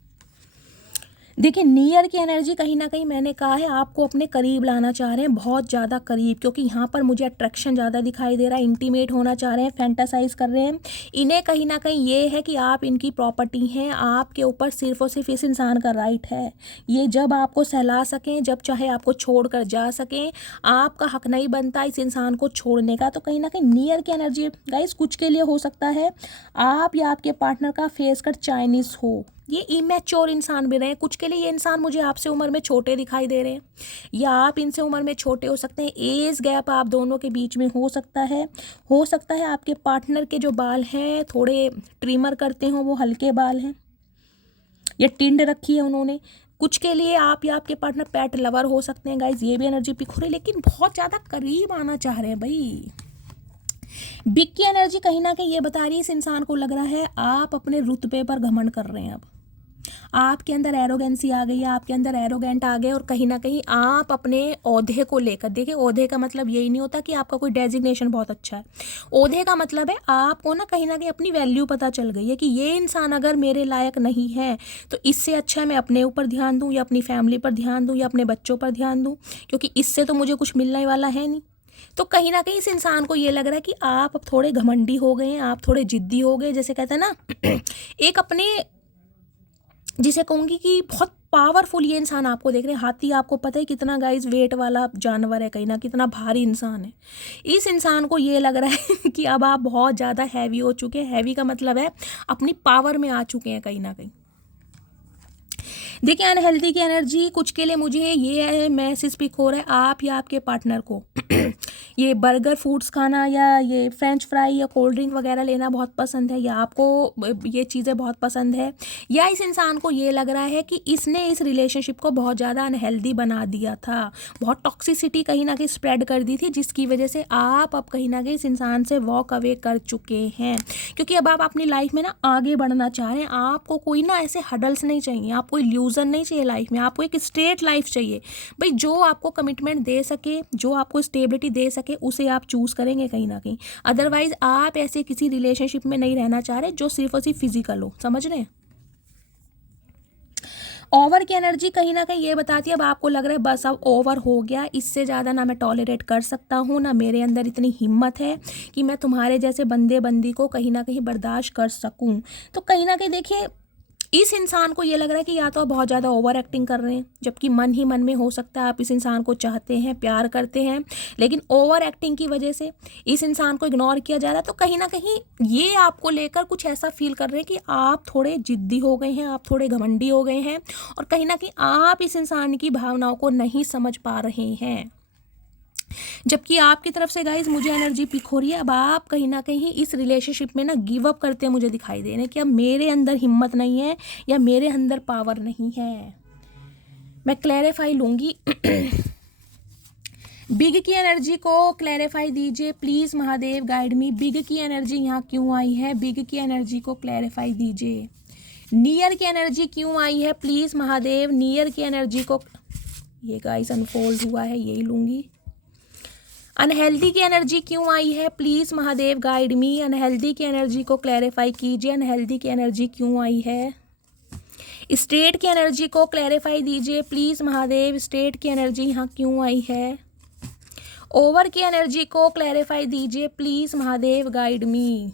देखिए नियर की एनर्जी कहीं ना कहीं मैंने कहा है आपको अपने करीब लाना चाह रहे हैं, बहुत ज़्यादा करीब, क्योंकि यहाँ पर मुझे अट्रैक्शन ज़्यादा दिखाई दे रहा है, इंटीमेट होना चाह रहे हैं, फैंटासाइज कर रहे हैं। इन्हें कहीं ना कहीं ये है कि आप इनकी प्रॉपर्टी हैं, आपके ऊपर सिर्फ और सिर्फ इस इंसान का राइट है। ये जब आपको सहला सकें, जब चाहे आपको छोड़ कर जा सकें, आपका हक नहीं बनता इस इंसान को छोड़ने का। तो कहीं ना कहीं नियर की एनर्जी गाइस कुछ के लिए हो सकता है आप या आपके पार्टनर का फेस कट चाइनीज़ हो, ये इमेच्योर इंसान भी रहे हैं, कुछ के लिए ये इंसान मुझे आपसे उम्र में छोटे दिखाई दे रहे हैं, या आप इनसे उम्र में छोटे हो सकते हैं। एज गैप आप दोनों के बीच में हो सकता है। आपके पार्टनर के जो बाल हैं थोड़े ट्रिमर करते हो, वो हल्के बाल हैं या टिंड रखी है उन्होंने। कुछ के लिए आप या आपके पार्टनर पेट लवर हो सकते हैं गाइज, ये भी एनर्जी पिक हो रही है, लेकिन बहुत ज़्यादा करीब आना चाह रहे हैं भाई। बिग की एनर्जी कहीं ना कहीं ये बता रही है इस इंसान को लग रहा है आप अपने रुतबे पर घमंड कर रहे हैं। अब आपके अंदर एरोगेंसी आ गई है, आपके अंदर एरोगेंट आ गए, और कहीं ना कहीं आप अपने ओहदे को लेकर, देखिए ओहदे का मतलब यही नहीं होता कि आपका कोई डेजिग्नेशन बहुत अच्छा है। ओहदे का मतलब है आपको ना कहीं अपनी वैल्यू पता चल गई है कि ये इंसान अगर मेरे लायक नहीं है तो इससे अच्छा है मैं अपने ऊपर ध्यान दूँ, या अपनी फैमिली पर ध्यान दूँ, या अपने बच्चों पर ध्यान दूँ, क्योंकि इससे तो मुझे कुछ मिलने वाला है नहीं। तो कहीं ना कहीं इस इंसान को ये लग रहा है कि आप अब थोड़े घमंडी हो गए हैं, आप थोड़े जिद्दी हो गए, जैसे कहते हैं ना एक अपने, जिसे कहूँगी कि बहुत पावरफुल ये इंसान आपको देख रहे हैं। हाथी आपको पता है कितना गाइस वेट वाला जानवर है, कहीं ना कितना भारी इंसान है। इस इंसान को ये लग रहा है कि अब आप बहुत ज़्यादा हैवी हो चुके हैं। हैवी का मतलब है अपनी पावर में आ चुके हैं कहीं ना कहीं। देखिए अनहेल्दी की एनर्जी कुछ के लिए मुझे ये मैसेज पिक हो रहा है आप या आपके पार्टनर को ये बर्गर फूड्स खाना, या ये फ्रेंच फ्राई या कोल्ड ड्रिंक वगैरह लेना बहुत पसंद है, या आपको ये चीज़ें बहुत पसंद है, या इस इंसान को ये लग रहा है कि इसने इस रिलेशनशिप को बहुत ज़्यादा अनहेल्दी बना दिया था, बहुत टॉक्सिसिटी कहीं ना कहीं स्प्रेड कर दी थी, जिसकी वजह से आप अब कहीं ना कहीं इस इंसान से वॉक अवे कर चुके हैं। क्योंकि अब आप अपनी लाइफ में ना आगे बढ़ना चाह रहे हैं, आपको कोई ना ऐसे हडल्स नहीं चाहिए, आपको इल्यूजन नहीं चाहिए लाइफ में, आपको एक स्ट्रेट लाइफ चाहिए भाई। जो आपको कमिटमेंट दे सके, जो आपको स्टेबिलिटी दे सके, उसे आप चूज करेंगे कहीं ना कहीं। अदरवाइज आप ऐसे किसी रिलेशनशिप में नहीं रहना चाह रहे जो सिर्फ और सिर्फ फिजिकल हो, समझ रहे हैं। ओवर की एनर्जी कहीं ना कहीं ये बताती है अब आपको लग रहा है बस अब ओवर हो गया, इससे ज़्यादा ना मैं टॉलरेट कर सकता हूँ, ना मेरे अंदर इतनी हिम्मत है कि मैं तुम्हारे जैसे बंदी को कहीं ना कहीं बर्दाश्त कर सकूँ। तो कहीं ना कहीं देखिए इस इंसान को ये लग रहा है कि या तो आप बहुत ज़्यादा ओवर एक्टिंग कर रहे हैं, जबकि मन ही मन में हो सकता है आप इस इंसान को चाहते हैं, प्यार करते हैं, लेकिन ओवर एक्टिंग की वजह से इस इंसान को इग्नोर किया जा रहा है। तो कहीं ना कहीं ये आपको लेकर कुछ ऐसा फील कर रहे हैं कि आप थोड़े जिद्दी हो गए हैं, आप थोड़े घमंडी हो गए हैं, और कहीं ना कहीं आप इस इंसान की भावनाओं को नहीं समझ पा रहे हैं। जबकि आपकी तरफ से गाइज मुझे एनर्जी पिक हो रही है अब आप कहीं ना कहीं इस रिलेशनशिप में ना गिव अप करते हैं मुझे दिखाई दे रहे हैं कि अब मेरे अंदर हिम्मत नहीं है या मेरे अंदर पावर नहीं है। मैं क्लैरिफाई लूँगी बिग की एनर्जी को क्लैरिफाई दीजिए please Mahadev, guide me. Big की एनर्जी यहाँ क्यों आई है, बिग की एनर्जी को क्लैरिफाई दीजिए। नियर की एनर्जी क्यों आई है प्लीज़ महादेव, नियर की एनर्जी को, ये गाइस अनफोल्ड हुआ है यही लूँगी। अनहेल्दी की एनर्जी क्यों आई है please Mahadev, guide me. Unhealthy की एनर्जी को क्लैरिफाई कीजिए, अनहेल्दी की एनर्जी क्यों आई है। स्टेट की एनर्जी को क्लैरिफाई दीजिए प्लीज़ महादेव, स्टेट की एनर्जी यहाँ क्यों आई है। ओवर की एनर्जी को क्लैरिफाई दीजिए please Mahadev, guide me.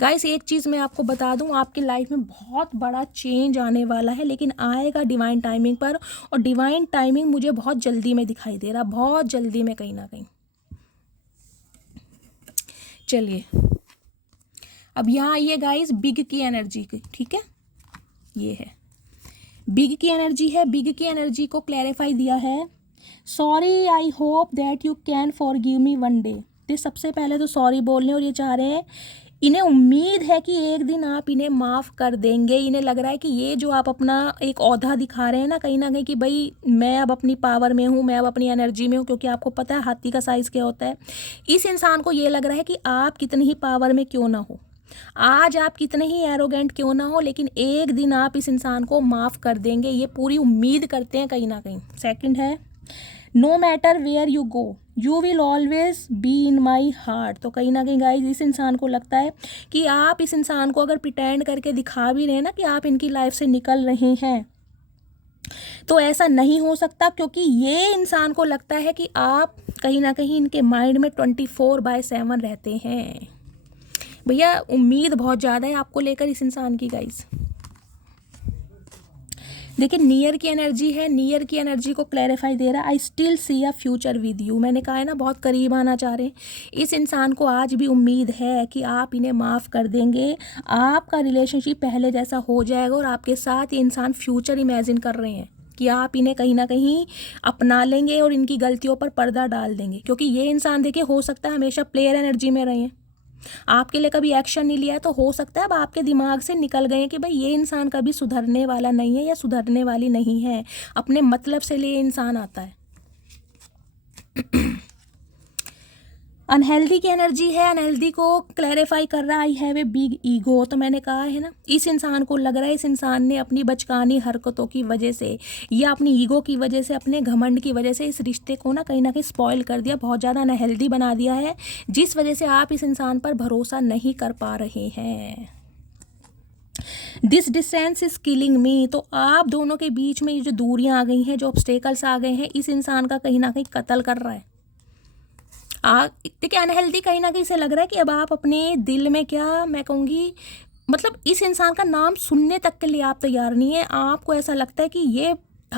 Guys एक चीज़ मैं आपको बता दूं, आपकी लाइफ में बहुत बड़ा चेंज आने वाला है, लेकिन आएगा डिवाइन टाइमिंग पर, और डिवाइन टाइमिंग मुझे बहुत जल्दी में दिखाई दे रहा, बहुत जल्दी में कहीं ना कहीं। चलिए अब यहाँ आइए गाइस बिग की एनर्जी की, ठीक है, ये है बिग की एनर्जी है। बिग की एनर्जी को क्लैरिफाई दिया है, sorry I hope that you can forgive me one day. तो सबसे पहले तो सॉरी बोलने, और ये चाह रहे हैं, इन्हें उम्मीद है कि एक दिन आप इन्हें माफ़ कर देंगे। इन्हें लग रहा है कि ये जो आप अपना एक औधा दिखा रहे हैं ना कहीं कि भाई मैं अब अपनी पावर में हूँ, मैं अब अपनी एनर्जी में हूँ, क्योंकि आपको पता है हाथी का साइज़ क्या होता है। इस इंसान को ये लग रहा है कि आप कितनी ही पावर में क्यों ना हो, आज आप कितने ही एरोगेंट क्यों ना हो, लेकिन एक दिन आप इस इंसान को माफ़ कर देंगे, ये पूरी उम्मीद करते हैं कहीं ना कहीं। सेकंड है no matter where you go, you will always be in my heart. तो कहीं ना कहीं गाइज इस इंसान को लगता है कि आप इस इंसान को अगर प्रिटेंड करके दिखा भी रहे हैं ना कि आप इनकी लाइफ से निकल रहे हैं, तो ऐसा नहीं हो सकता, क्योंकि ये इंसान को लगता है कि आप कहीं ना कहीं इनके माइंड में 24/7 रहते हैं। भैया उम्मीद बहुत ज़्यादा है आपको लेकर इस इंसान की गाइज। देखिए नियर की एनर्जी है, नियर की एनर्जी को क्लैरिफाई दे रहा है, I still see a future with you. मैंने कहा है ना बहुत करीब आना चाह रहे हैं। इस इंसान को आज भी उम्मीद है कि आप इन्हें माफ़ कर देंगे, आपका रिलेशनशिप पहले जैसा हो जाएगा और आपके साथ ये इंसान फ्यूचर इमेजिन कर रहे हैं कि आप इन्हें कहीं ना कहीं अपना लेंगे और इनकी गलतियों पर पर्दा डाल देंगे। क्योंकि ये इंसान देखिए हो सकता है हमेशा प्लेयर एनर्जी में रहे हैं, आपके लिए कभी एक्शन नहीं लिया है, तो हो सकता है अब आपके दिमाग से निकल गए कि भाई ये इंसान कभी सुधरने वाला नहीं है या सुधरने वाली नहीं है, अपने मतलब से लिए इंसान आता है। अनहेल्दी की एनर्जी है, अनहेल्दी को क्लैरिफाई कर रहा है I have a big ego. तो मैंने कहा है ना इस इंसान को लग रहा है इस इंसान ने अपनी बचकानी हरकतों की वजह से या अपनी ईगो की वजह से, अपने घमंड की वजह से इस रिश्ते को ना कहीं स्पॉइल कर दिया, बहुत ज़्यादा अनहेल्दी बना दिया है, जिस वजह से आप इस इंसान पर भरोसा नहीं कर पा रहे हैं। दिस डिस्टेंस इज किलिंग मी। तो आप दोनों के बीच में ये जो दूरियां आ गई हैं, जो ऑब्स्टेकल्स आ गए हैं, इस इंसान का कहीं ना कहीं कत्ल कर रहा है। देखिए अनहेल्दी कहीं ना कहीं से लग रहा है कि अब आप अपने दिल में क्या मैं कहूँगी, मतलब इस इंसान का नाम सुनने तक के लिए आप तैयार नहीं है। आपको ऐसा लगता है कि ये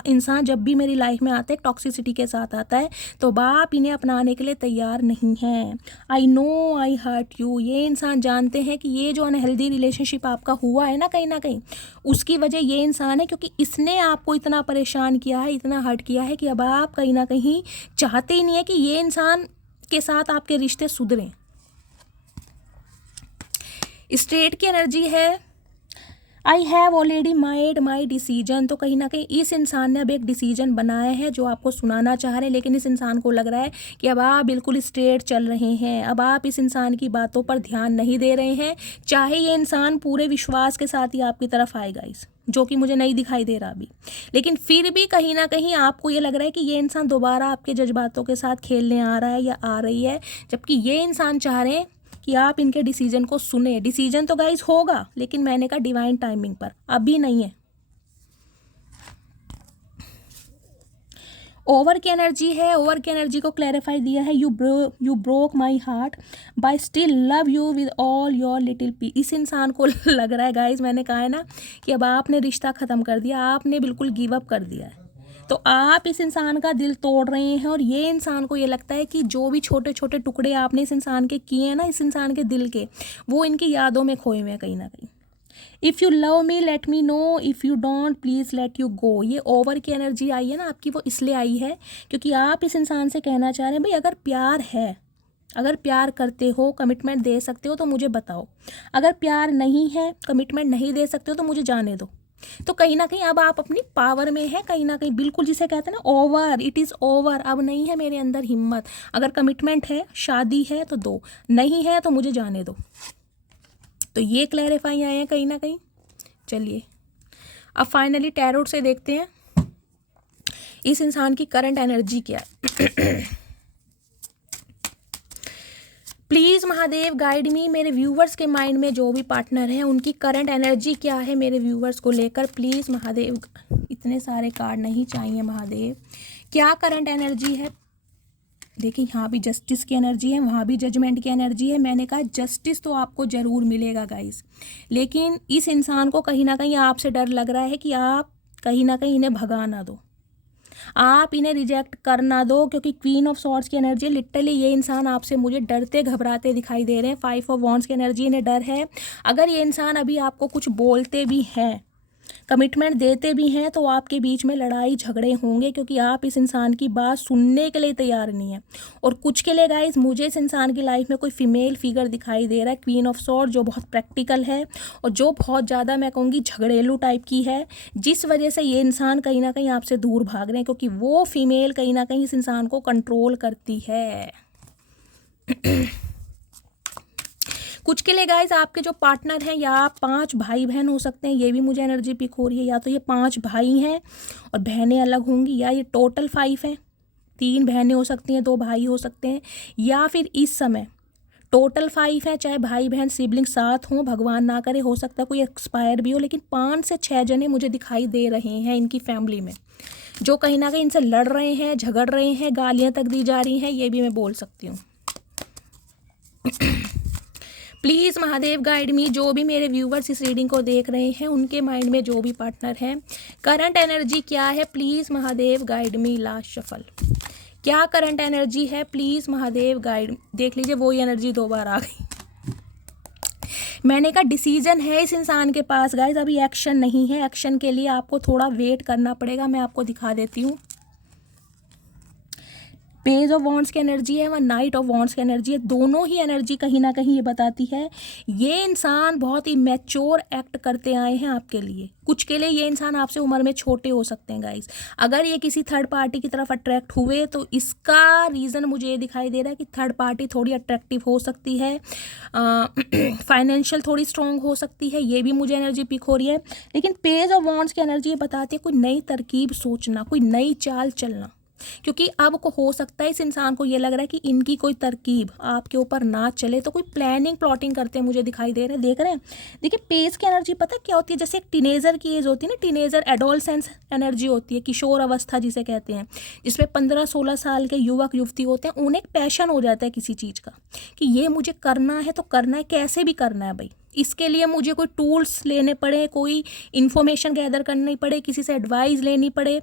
इंसान जब भी मेरी लाइफ में आता है टॉक्सिसिटी के साथ आता है, तो आप इन्हें अपनाने के लिए तैयार नहीं हैं। I know I hurt you. ये इंसान जानते हैं कि ये जो अनहेल्दी रिलेशनशिप आपका हुआ है ना कहीं उसकी वजह ये इंसान है, क्योंकि इसने आपको इतना परेशान किया है, इतना हर्ट किया है कि अब आप कहीं ना कहीं चाहते ही नहीं है कि ये इंसान के साथ आपके रिश्ते सुधरें। स्ट्रेट की एनर्जी है, I have already made my decision. तो कहीं ना कहीं इस इंसान ने अब एक डिसीजन बनाया है जो आपको सुनाना चाह रहे हैं, लेकिन इस इंसान को लग रहा है कि अब आप बिल्कुल स्ट्रेट चल रहे हैं, अब आप इस इंसान की बातों पर ध्यान नहीं दे रहे हैं, चाहे ये इंसान पूरे विश्वास के साथ ही आपकी तरफ आएगा, इस जो कि मुझे नहीं दिखाई दे रहा अभी, लेकिन फिर भी कहीं ना कहीं आपको ये लग रहा है कि ये इंसान दोबारा आपके जज्बातों के साथ खेलने आ रहा है या आ रही है, जबकि ये इंसान चाह रहे हैं कि आप इनके डिसीजन को सुने। डिसीजन तो गाइस होगा, लेकिन मैंने कहा डिवाइन टाइमिंग पर, अभी नहीं है। ओवर की एनर्जी है, ओवर की एनर्जी को क्लैरिफाई दिया है, you broke my heart by still love you with all your little P. इस इंसान को लग रहा है गाइज, मैंने कहा है ना कि अब आपने रिश्ता ख़त्म कर दिया, आपने बिल्कुल गिव अप कर दिया है, तो आप इस इंसान का दिल तोड़ रहे हैं। और ये इंसान को ये लगता है कि जो भी छोटे छोटे टुकड़े आपने इस इंसान के किए हैं ना, इस इंसान के दिल के, वो इनकी यादों में खोए हुए हैं कहीं ना कहीं। If you love me let me know, if you don't please let you go. ये ओवर की एनर्जी आई है ना आपकी, वो इसलिए आई है क्योंकि आप इस इंसान से कहना चाह रहे हैं भाई अगर प्यार है, अगर प्यार करते हो, कमिटमेंट दे सकते हो तो मुझे बताओ, अगर प्यार नहीं है, कमिटमेंट नहीं दे सकते हो तो मुझे जाने दो। तो कहीं ना कहीं अब आप अपनी पावर में है, कहीं ना कहीं बिल्कुल जिसे कहते हैं ना ओवर, इट इज़ ओवर, अब नहीं है मेरे अंदर हिम्मत, अगर कमिटमेंट है, शादी है तो दो, नहीं है तो मुझे जाने दो। तो ये क्लैरिफाई आए हैं कहीं ना कहीं। चलिए अब फाइनली टैरोट से देखते हैं इस इंसान की करंट एनर्जी क्या है। प्लीज़ महादेव गाइड मी, मेरे व्यूवर्स के माइंड में जो भी पार्टनर हैं उनकी करंट एनर्जी क्या है मेरे व्यूवर्स को लेकर, प्लीज़ महादेव। इतने सारे कार्ड नहीं चाहिए महादेव, क्या करंट एनर्जी है। देखिए यहाँ भी जस्टिस की एनर्जी है, वहाँ भी जजमेंट की एनर्जी है। मैंने कहा जस्टिस तो आपको ज़रूर मिलेगा गाइस, लेकिन इस इंसान को कहीं ना कहीं आपसे डर लग रहा है कि आप कहीं ना कहीं इन्हें भगा ना दो, आप इन्हें रिजेक्ट कर ना दो, क्योंकि क्वीन ऑफ सॉर्ड्स की एनर्जी, लिटरली ये इंसान आपसे मुझे डरते घबराते दिखाई दे रहे हैं। 5 ऑफ वॉन्ड्स की एनर्जी, इन्हें डर है। अगर ये इंसान अभी आपको कुछ बोलते भी हैं, कमिटमेंट देते भी हैं, तो आपके बीच में लड़ाई झगड़े होंगे, क्योंकि आप इस इंसान की बात सुनने के लिए तैयार नहीं है। और कुछ के लिए गाइस मुझे इस इंसान की लाइफ में कोई फीमेल फिगर दिखाई दे रहा है, क्वीन ऑफ सॉर्ड, जो बहुत प्रैक्टिकल है और जो बहुत ज़्यादा मैं कहूँगी झगड़ेलू टाइप की है, जिस वजह से ये इंसान कहीं ना कहीं आपसे दूर भाग रहे हैं, क्योंकि वो फीमेल कहीं ना कहीं इस इंसान को कंट्रोल करती है। कुछ के लिए गाइज आपके जो पार्टनर हैं, या आप 5 भाई बहन हो सकते हैं, ये भी मुझे एनर्जी पिक हो रही है, या तो ये 5 भाई हैं और बहनें अलग होंगी, या ये टोटल 5 हैं, 3 बहनें हो सकती हैं, 2 भाई हो सकते हैं, या फिर इस समय टोटल 5 हैं, चाहे भाई बहन सिबलिंग साथ हों, भगवान ना करे, हो सकता है कोई एक्सपायर भी हो, लेकिन 5 से 6 जने मुझे दिखाई दे रहे हैं इनकी फैमिली में, जो कहीं ना कहीं इनसे लड़ रहे हैं, झगड़ रहे हैं, गालियां तक दी जा रही हैं, ये भी मैं बोल सकती हूँ। प्लीज़ महादेव गाइड मी, जो भी मेरे व्यूवर्स इस रीडिंग को देख रहे हैं उनके माइंड में जो भी पार्टनर है, करंट एनर्जी क्या है, please Mahadev guide me. Last shuffle, क्या करंट एनर्जी है, प्लीज़ महादेव गाइड। देख लीजिए वही एनर्जी 2 बार आ गई। मैंने कहा डिसीजन है इस इंसान के पास गाइज, अभी एक्शन नहीं है, एक्शन के लिए आपको थोड़ा वेट करना पड़ेगा। मैं आपको दिखा देती हूँ, पेज ऑफ वॉन्ड्स की एनर्जी है, वह नाइट ऑफ वॉन्ड्स की एनर्जी है। दोनों ही एनर्जी कहीं ना कहीं ये बताती है ये इंसान बहुत ही मैच्योर एक्ट करते आए हैं आपके लिए। कुछ के लिए ये इंसान आपसे उम्र में छोटे हो सकते हैं गाइस। अगर ये किसी थर्ड पार्टी की तरफ अट्रैक्ट हुए तो इसका रीज़न मुझे ये दिखाई दे रहा है कि थर्ड पार्टी थोड़ी अट्रैक्टिव हो सकती है, फाइनेंशियल थोड़ी स्ट्रॉन्ग हो सकती है, ये भी मुझे एनर्जी पिक हो रही है। लेकिन पेज ऑफ वॉन्ड्स की एनर्जी ये बताती है कोई नई तरकीब सोचना, कोई नई चाल चलना, क्योंकि अब को हो सकता है इस इंसान को ये लग रहा है कि इनकी कोई तरकीब आपके ऊपर ना चले, तो कोई प्लानिंग प्लॉटिंग करते हैं मुझे दिखाई दे रहे हैं। देख रहे हैं, देखिए पेज की एनर्जी पता क्या होती है, जैसे एक टीनेजर की एज होती है ना, टीनेजर एडोलसेंस एनर्जी होती है, किशोर अवस्था जिसे कहते हैं, जिसमें 15-16 साल के युवक युवती होते हैं, उन्हें एक पैशन हो जाता है किसी चीज़ का कि ये मुझे करना है तो करना है, कैसे भी करना है भाई। इसके लिए मुझे कोई टूल्स लेने पड़े, कोई इन्फॉर्मेशन गैदर करनी पड़े, किसी से एडवाइस लेनी पड़े,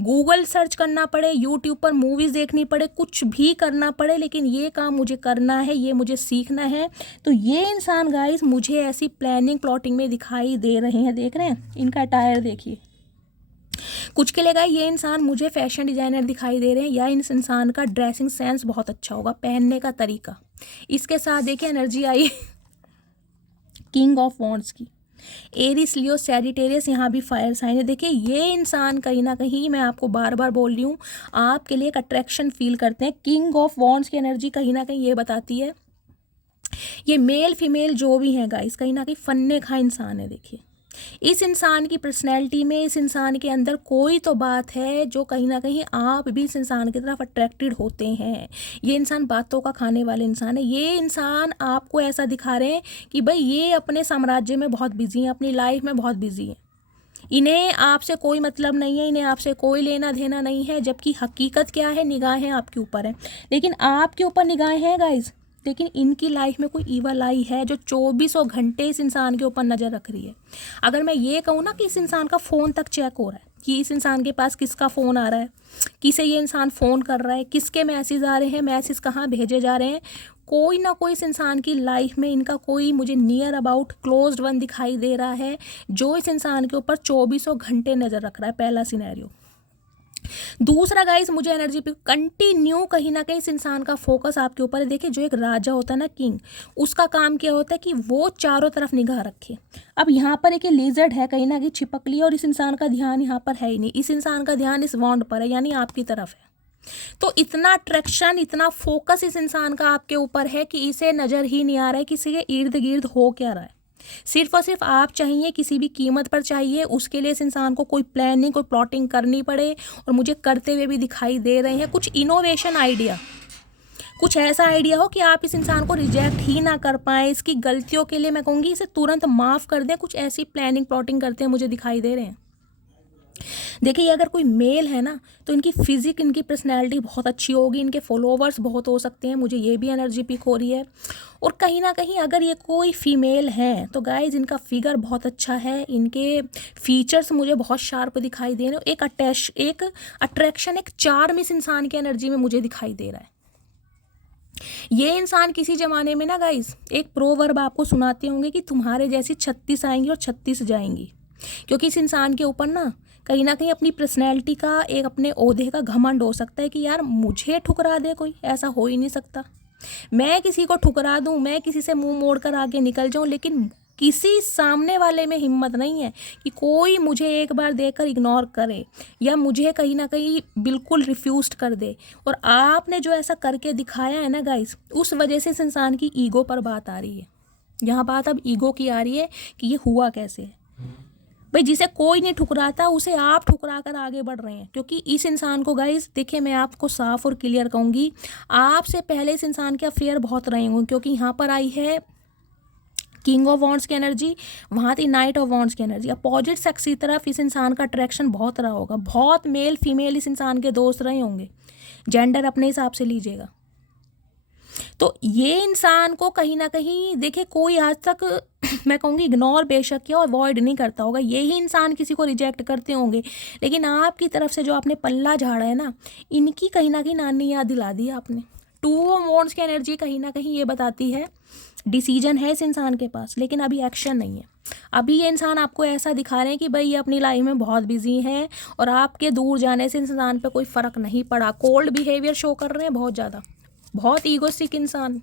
गूगल सर्च करना पड़े, यूट्यूब पर मूवीज़ देखनी पड़े, कुछ भी करना पड़े, लेकिन ये काम मुझे करना है, ये मुझे सीखना है। तो ये इंसान गाइस मुझे ऐसी प्लानिंग प्लॉटिंग में दिखाई दे रहे हैं। देख रहे हैं इनका अटायर देखिए। कुछ के लिए गाइस ये इंसान मुझे फैशन डिज़ाइनर दिखाई दे रहे हैं, या इस इंसान का ड्रेसिंग सेंस बहुत अच्छा होगा, पहनने का तरीका। इसके साथ देखिए energy I king of wands की, एरिस लियो सैजिटेरियस, यहाँ भी फायर साइन है। देखिए ये इंसान कहीं ना कहीं, मैं आपको बार बार बोल रही हूँ, आपके लिए एक अट्रैक्शन फील करते हैं। किंग ऑफ वॉन्ड्स की एनर्जी कहीं ना कहीं ये बताती है ये मेल फीमेल जो भी हैं गाइस, कहीं ना कहीं फन्ने खा इंसान है। देखिए इस इंसान की पर्सनैलिटी में, इस इंसान के अंदर कोई तो बात है जो कहीं ना कहीं आप भी इस इंसान की तरफ अट्रैक्टेड होते हैं। ये इंसान बातों का खाने वाले इंसान है। ये इंसान आपको ऐसा दिखा रहे हैं कि भाई ये अपने साम्राज्य में बहुत बिजी हैं, अपनी लाइफ में बहुत बिजी हैं, इन्हें आपसे कोई मतलब नहीं है, इन्हें आपसे कोई लेना देना नहीं है। जबकि हकीकत क्या है, निगाहें आपके ऊपर है, लेकिन आपके ऊपर निगाहें हैं गाइज, लेकिन इनकी लाइफ में कोई ईवल आई है जो 2400 घंटे इस इंसान के ऊपर नज़र रख रही है। अगर मैं ये कहूँ ना कि इस इंसान का फ़ोन तक चेक हो रहा है कि इस इंसान के पास किसका फ़ोन आ रहा है, किसे ये इंसान फ़ोन कर रहा है, किसके मैसेज आ रहे हैं, मैसेज कहाँ भेजे जा रहे हैं, कोई ना कोई इस इंसान की लाइफ में इनका कोई मुझे नियर अबाउट क्लोज्ड वन दिखाई दे रहा है जो इस इंसान के ऊपर 2400 घंटे नज़र रख रहा है। पहला सिनेरियो। दूसरा गाइस मुझे एनर्जी पे कंटिन्यू कहीं ना कहीं इस इंसान का फोकस आपके ऊपर है। देखिए जो एक राजा होता है ना, किंग, उसका काम क्या होता है कि वो चारों तरफ निगाह रखे। अब यहाँ पर एक लिजर्ड है कहीं ना कहीं छिपक लिया, और इस इंसान का ध्यान यहाँ पर है ही नहीं, इस इंसान का ध्यान इस वॉन्ड पर है, यानी आपकी तरफ है। तो इतना अट्रैक्शन, इतना फोकस इस इंसान का आपके ऊपर है कि इसे नज़र ही नहीं आ रहा है किसी के इर्द गिर्द हो क्या रहा है। सिर्फ और सिर्फ आप चाहिए, किसी भी कीमत पर चाहिए, उसके लिए इस इंसान को कोई प्लानिंग, कोई प्लॉटिंग करनी पड़े, और मुझे करते हुए भी दिखाई दे रहे हैं। कुछ इनोवेशन आइडिया, कुछ ऐसा आइडिया हो कि आप इस इंसान को रिजेक्ट ही ना कर पाएँ, इसकी गलतियों के लिए मैं कहूँगी इसे तुरंत माफ़ कर दें। कुछ ऐसी प्लानिंग प्लॉटिंग करते हैं मुझे दिखाई दे रहे हैं। देखिए अगर कोई मेल है ना तो इनकी फिजिक, इनकी पर्सनैलिटी बहुत अच्छी होगी, इनके फॉलोवर्स बहुत हो सकते हैं, मुझे ये भी एनर्जी पिक हो रही है। और कहीं ना कहीं अगर ये कोई फीमेल है तो गाइज इनका फिगर बहुत अच्छा है, इनके फीचर्स मुझे बहुत शार्प दिखाई दे रहे हैं। एक अट्रैक्शन, एक चार्म इस इंसान की एनर्जी में मुझे दिखाई दे रहा है। ये इंसान किसी ज़माने में ना गाइज एक प्रोवर्ब आपको सुनाते होंगे कि तुम्हारे जैसी 36 आएंगी और 36 जाएंगी, क्योंकि इस इंसान के ऊपर ना कहीं अपनी पर्सनैलिटी का, एक अपने ओहदे का घमंड हो सकता है कि यार मुझे ठुकरा दे कोई, ऐसा हो ही नहीं सकता। मैं किसी को ठुकरा दूं, मैं किसी से मुंह मोड़ कर आगे निकल जाऊं, लेकिन किसी सामने वाले में हिम्मत नहीं है कि कोई मुझे एक बार देकर इग्नोर करे या मुझे कहीं ना कहीं बिल्कुल रिफ्यूज़ कर दे। और आपने जो ऐसा करके दिखाया है ना गाइस, उस वजह से इस इंसान की ईगो पर बात आ रही है। यहाँ बात अब ईगो की आ रही है कि ये हुआ कैसे है। भाई जिसे कोई नहीं ठुकराता उसे आप ठुकरा कर आगे बढ़ रहे हैं, क्योंकि इस इंसान को गाइस देखिए मैं आपको साफ और क्लियर कहूँगी, आपसे पहले इस इंसान के अफेयर बहुत रहे होंगे, क्योंकि यहाँ पर आई है किंग ऑफ वॉन्ड्स की एनर्जी, वहाँ थी नाइट ऑफ वॉन्ड्स की एनर्जी। अपोजिट सेक्स की तरफ इस इंसान का अट्रैक्शन बहुत रहा होगा, बहुत मेल फीमेल इस इंसान के दोस्त रहे होंगे, जेंडर अपने हिसाब से लीजिएगा। तो ये इंसान को कहीं ना कहीं देखिए कोई आज तक मैं कहूँगी इग्नोर बेशक किया और अवॉइड नहीं करता होगा, यही इंसान किसी को रिजेक्ट करते होंगे, लेकिन आपकी तरफ से जो आपने पल्ला झाड़ा है ना, इनकी कहीं ना कहीं नानी याद दिला दी आपने। टू ऑफ वॉन्ड्स की एनर्जी कहीं ना कहीं ये बताती है डिसीजन है इस इंसान के पास, लेकिन अभी एक्शन नहीं है। अभी ये इंसान आपको ऐसा दिखा रहे हैं कि भाई ये अपनी लाइफ में बहुत बिजी हैं और आपके दूर जाने से इंसान पे कोई फ़र्क नहीं पड़ा। कोल्ड बिहेवियर शो कर रहे हैं बहुत ज़्यादा, बहुत ईगोस्टिक इंसान।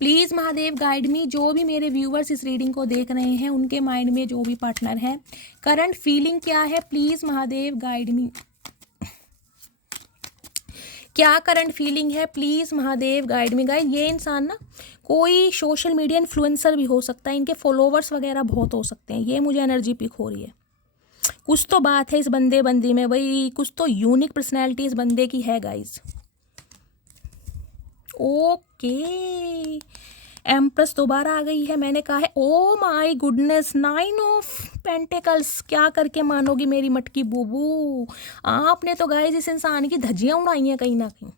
प्लीज़ महादेव गाइड मी, जो भी मेरे व्यूवर्स इस रीडिंग को देख रहे हैं उनके माइंड में जो भी पार्टनर है, करंट फीलिंग क्या है, प्लीज़ महादेव गाइड मी। क्या करंट फीलिंग है, please Mahadev guide me. Guide ये इंसान ना कोई सोशल मीडिया इन्फ्लुएंसर भी हो सकता है, इनके फॉलोवर्स वगैरह बहुत हो सकते हैं, ये मुझे एनर्जी पिक हो रही है। कुछ तो बात है इस बंदी में, वही कुछ तो यूनिक पर्सनैलिटी इस बंदे की है गाइज। ओके एम्प्रेस दोबारा आ गई है, मैंने कहा है oh my goodness, 9 of pentacles. क्या करके मानोगी मेरी मटकी बूबू, आपने तो गाइज इस इंसान की धज्जियां उड़ाई हैं कहीं ना कहीं।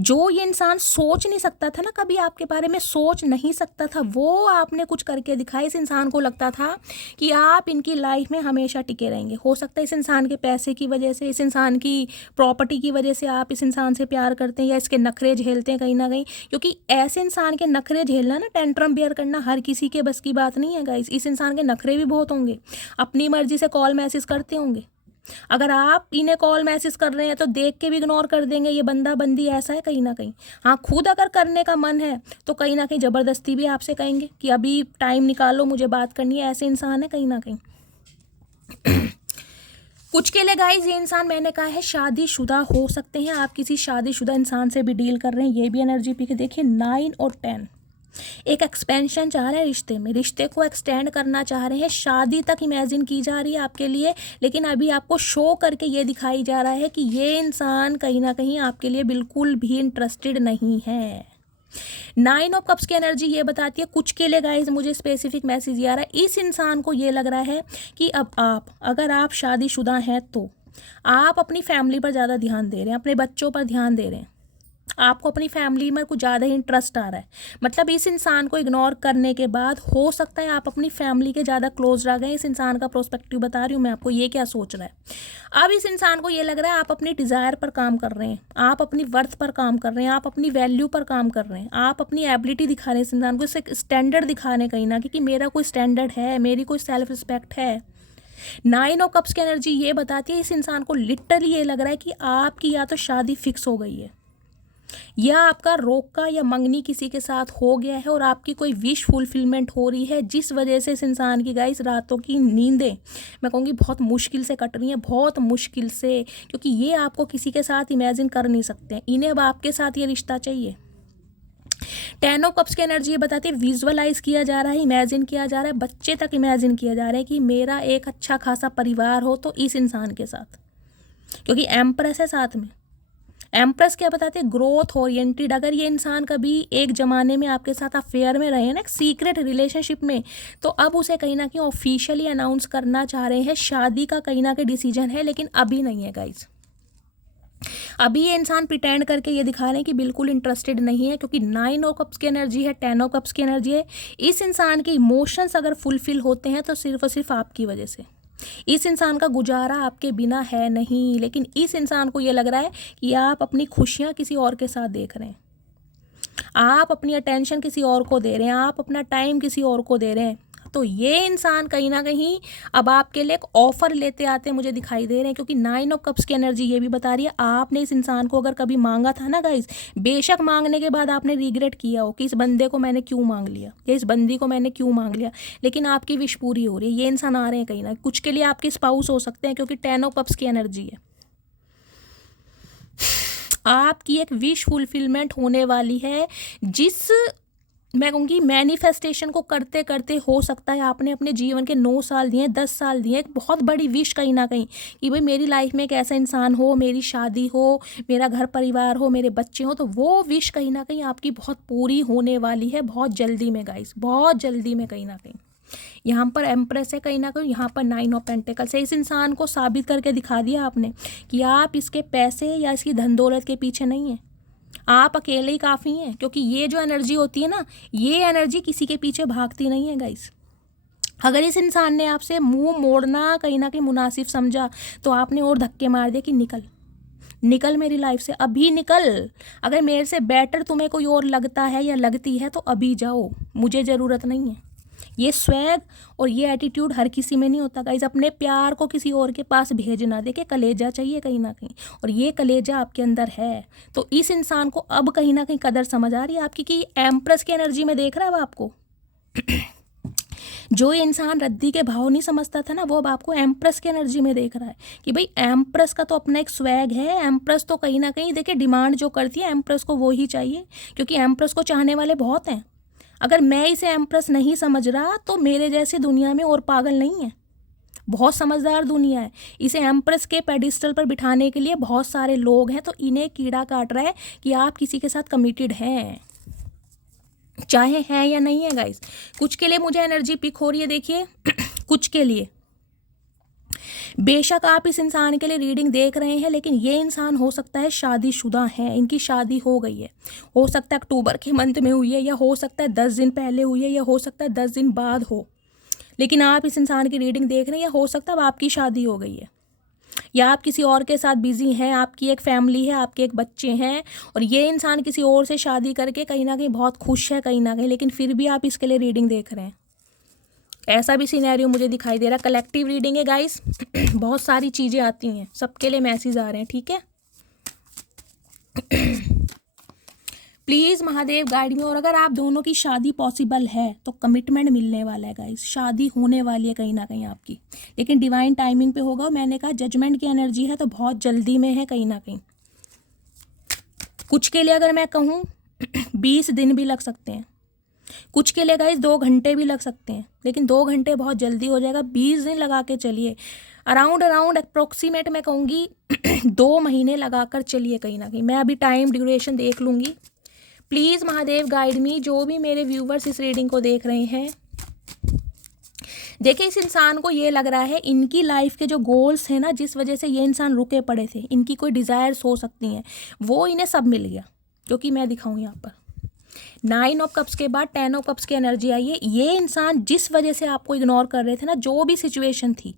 जो ये इंसान सोच नहीं सकता था ना, कभी आपके बारे में सोच नहीं सकता था, वो आपने कुछ करके दिखाया। इस इंसान को लगता था कि आप इनकी लाइफ में हमेशा टिके रहेंगे। हो सकता है इस इंसान के पैसे की वजह से, इस इंसान की प्रॉपर्टी की वजह से आप इस इंसान से प्यार करते हैं या इसके नखरे झेलते हैं कहीं ना कहीं, क्योंकि ऐसे इंसान के नखरे झेलना ना, टेंट्रम बेयर करना हर किसी के बस की बात नहीं है गाइस। इस इंसान के नखरे भी बहुत होंगे, अपनी मर्जी से कॉल मैसेज करते होंगे। अगर आप इन्हें कॉल मैसेज कर रहे हैं तो देख के भी इग्नोर कर देंगे, ये बंदा बंदी ऐसा है कहीं ना कहीं। हाँ खुद अगर करने का मन है तो कहीं ना कहीं ज़बरदस्ती भी आपसे कहेंगे कि अभी टाइम निकालो मुझे बात करनी है, ऐसे इंसान है कहीं ना कहीं। कुछ के लिए गाइज ये इंसान मैंने कहा है शादीशुदा हो सकते हैं, आप किसी शादीशुदा इंसान से भी डील कर रहे हैं, ये भी एनर्जी पी के देखिए। 9 और 10 एक एक्सपेंशन चाह रहे हैं रिश्ते में, रिश्ते को एक्सटेंड करना चाह रहे हैं, शादी तक इमेजिन की जा रही है आपके लिए, लेकिन अभी आपको शो करके ये दिखाई जा रहा है कि ये इंसान कहीं ना कहीं आपके लिए बिल्कुल भी इंटरेस्टेड नहीं है। 9 ऑफ कप्स की एनर्जी ये बताती है कुछ के लिए गाइज, मुझे स्पेसिफिक मैसेज ये आ रहा है, इस इंसान को ये लग रहा है कि अब अगर आप शादीशुदा हैं तो आप अपनी फैमिली पर ज़्यादा ध्यान दे रहे हैं, अपने बच्चों पर ध्यान दे रहे हैं, आपको अपनी फैमिली में कुछ ज़्यादा ही इंटरेस्ट आ रहा है। मतलब इस इंसान को इग्नोर करने के बाद हो सकता है आप अपनी फैमिली के ज़्यादा क्लोज रह गए। इस इंसान का प्रोस्पेक्टिव बता रही हूँ मैं आपको, ये क्या सोच रहा है। अब इस इंसान को ये लग रहा है आप अपनी डिज़ायर पर काम कर रहे हैं, आप अपनी वर्थ पर काम कर रहे हैं, आप अपनी वैल्यू पर काम कर रहे हैं, आप अपनी एबिलिटी दिखा रहे हैं इस इंसान को, इसे स्टैंडर्ड दिखाने कहीं ना कि मेरा कोई स्टैंडर्ड है, मेरी कोई सेल्फ रिस्पेक्ट है। 9 ऑफ कप्स की एनर्जी ये बताती है इस इंसान को लिटरली ये लग रहा है कि आपकी या तो शादी फिक्स हो गई है या आपका रोका या मंगनी किसी के साथ हो गया है और आपकी कोई विश फुलफिलमेंट हो रही है, जिस वजह से इस इंसान की गाइस रातों की नींदें मैं कहूँगी बहुत मुश्किल से कट रही हैं, बहुत मुश्किल से, क्योंकि ये आपको किसी के साथ इमेजिन कर नहीं सकते हैं, इन्हें अब आपके साथ ये रिश्ता चाहिए। 10 ऑफ कप्स की एनर्जी ये बताती है विजुअलाइज किया जा रहा है, इमेजिन किया जा रहा है, बच्चे तक इमेजिन किया जा रहा है कि मेरा एक अच्छा खासा परिवार हो तो इस इंसान के साथ, क्योंकि एम्प्रेस है साथ में। एम्प्रेस क्या बताते हैं ग्रोथ ओरिएंटेड। अगर ये इंसान कभी एक ज़माने में आपके साथ अफेयर में रहे ना, एक सीक्रेट रिलेशनशिप में, तो अब उसे कहीं ना कहीं ऑफिशियली अनाउंस करना चाह रहे हैं, शादी का कहीं ना कहीं डिसीजन है, लेकिन अभी नहीं है गाइज। अभी ये इंसान प्रिटेंड करके ये दिखा रहे हैं कि बिल्कुल इंटरेस्टेड नहीं है, क्योंकि 9 ऑफ कप्स की एनर्जी है, 10 ऑफ कप्स की एनर्जी है। इस इंसान के इमोशंस अगर फुलफिल होते हैं तो सिर्फ और सिर्फ आपकी वजह से। इस इंसान का गुजारा आपके बिना है नहीं, लेकिन इस इंसान को ये लग रहा है कि आप अपनी खुशियाँ किसी और के साथ देख रहे हैं, आप अपनी अटेंशन किसी और को दे रहे हैं, आप अपना टाइम किसी और को दे रहे हैं। तो ये इंसान कहीं ना कहीं अब आपके लिए एक ऑफ़र लेते आते मुझे दिखाई दे रहे हैं, क्योंकि 9 ऑफ कप्स की एनर्जी ये भी बता रही है आपने इस इंसान को अगर कभी मांगा था ना गाइस, बेशक मांगने के बाद आपने रिग्रेट किया हो कि इस बंदे को मैंने क्यों मांग लिया या इस बंदी को मैंने क्यों मांग लिया, लेकिन आपकी विश पूरी हो रही है। ये इंसान आ रहे हैं कहीं ना, कुछ के लिए आपके स्पाउस हो सकते हैं, क्योंकि 10 ऑफ कप्स की एनर्जी है। आपकी एक विश फुलफिलमेंट होने वाली है, जिस मैं कहूँगी मैनिफेस्टेशन को करते करते हो सकता है आपने अपने जीवन के 9 साल दिए, 10 साल दिए, एक बहुत बड़ी विश कहीं ना कहीं कि भाई मेरी लाइफ में एक ऐसा इंसान हो, मेरी शादी हो, मेरा घर परिवार हो, मेरे बच्चे हो, तो वो विश कहीं ना कहीं आपकी बहुत पूरी होने वाली है बहुत जल्दी में गाइस, बहुत जल्दी में कहीं ना कहीं। यहाँ पर एम्प्रेस है कहीं ना कहीं, यहाँ पर 9 ऑफ पेंटिकल्स है। इस इंसान को साबित करके दिखा दिया आपने कि आप इसके पैसे या इसकी धन दौलत के पीछे नहीं हैं, आप अकेले ही काफ़ी हैं। क्योंकि ये जो एनर्जी होती है ना, ये एनर्जी किसी के पीछे भागती नहीं है गाइस। अगर इस इंसान ने आपसे मुंह मोड़ना कहीं ना कहीं मुनासिब समझा तो आपने और धक्के मार दिए कि निकल निकल मेरी लाइफ से, अभी निकल। अगर मेरे से बेटर तुम्हें कोई और लगता है या लगती है तो अभी जाओ, मुझे ज़रूरत नहीं है। ये स्वैग और ये एटीट्यूड हर किसी में नहीं होता गाइज। अपने प्यार को किसी और के पास भेजना, देखिए कलेजा चाहिए कहीं ना कहीं, और ये कलेजा आपके अंदर है। तो इस इंसान को अब कहीं ना कहीं कदर समझ आ रही है आपकी कि एम्प्रेस की एनर्जी में देख रहा है वो आपको। जो ये इंसान रद्दी के भाव नहीं समझता था ना, वो अब आपको एम्प्रेस की एनर्जी में देख रहा है कि भाई एम्प्रेस का तो अपना एक स्वैग है। एम्प्रेस तो कहीं ना कहीं देखिए डिमांड जो करती है एम्प्रेस को वो ही चाहिए, क्योंकि एम्प्रेस को चाहने वाले बहुत हैं। अगर मैं इसे एम्प्रेस नहीं समझ रहा तो मेरे जैसी दुनिया में और पागल नहीं है, बहुत समझदार दुनिया है। इसे एम्प्रेस के पेडिस्टल पर बिठाने के लिए बहुत सारे लोग हैं, तो इन्हें कीड़ा काट रहा है कि आप किसी के साथ कमिटेड हैं, चाहे हैं या नहीं है गाइस। कुछ के लिए मुझे एनर्जी पिक हो रही है, देखिए कुछ के लिए बेशक आप इस इंसान के लिए रीडिंग देख रहे हैं, लेकिन ये इंसान हो सकता है शादीशुदा है, इनकी शादी हो गई है। हो सकता है अक्टूबर के मंथ में हुई है, या हो सकता है 10 दिन पहले हुई है, या हो सकता है 10 दिन बाद हो। लेकिन आप इस इंसान की रीडिंग देख रहे हैं, या हो सकता है अब आपकी शादी हो गई है, या आप किसी और के साथ बिजी हैं, आपकी एक फैमिली है, आपके एक बच्चे हैं, और ये इंसान किसी और से शादी करके कहीं ना कहीं बहुत खुश है कहीं ना कहीं, लेकिन फिर भी आप इसके लिए रीडिंग देख रहे हैं। ऐसा भी सिनेरियो मुझे दिखाई दे रहा है। कलेक्टिव रीडिंग है गाइस, बहुत सारी चीज़ें आती हैं, सबके लिए मैसेज आ रहे हैं, ठीक है। प्लीज़ महादेव गाइड में। और अगर आप दोनों की शादी पॉसिबल है तो कमिटमेंट मिलने वाला है गाइस, शादी होने वाली है कहीं ना कहीं आपकी, लेकिन डिवाइन टाइमिंग पे होगा। मैंने कहा जजमेंट की एनर्जी है तो बहुत जल्दी में है कहीं ना कहीं। कुछ के लिए अगर मैं कहूँ 20 दिन भी लग सकते हैं, कुछ के लिए गाइस 2 घंटे भी लग सकते हैं, लेकिन 2 घंटे बहुत जल्दी हो जाएगा। 20 दिन लगा के चलिए, अराउंड अप्रोक्सीमेट मैं कहूँगी 2 महीने लगा कर चलिए कहीं ना कहीं। मैं अभी टाइम ड्यूरेशन देख लूँगी। Please Mahadev guide me. जो भी मेरे व्यूवर्स इस रीडिंग को देख रहे हैं, देखिए इस इंसान को ये लग रहा है इनकी लाइफ के जो गोल्स हैं ना, जिस वजह से ये इंसान रुके पड़े थे, इनकी कोई डिज़ायर्स हो सकती हैं, वो इन्हें सब मिल गया। क्योंकि मैं दिखाऊँ यहाँ पर 9 ऑफ कप्स के बाद 10 ऑफ कप्स की एनर्जी आई है। ये इंसान जिस वजह से आपको इग्नोर कर रहे थे ना, जो भी सिचुएशन थी,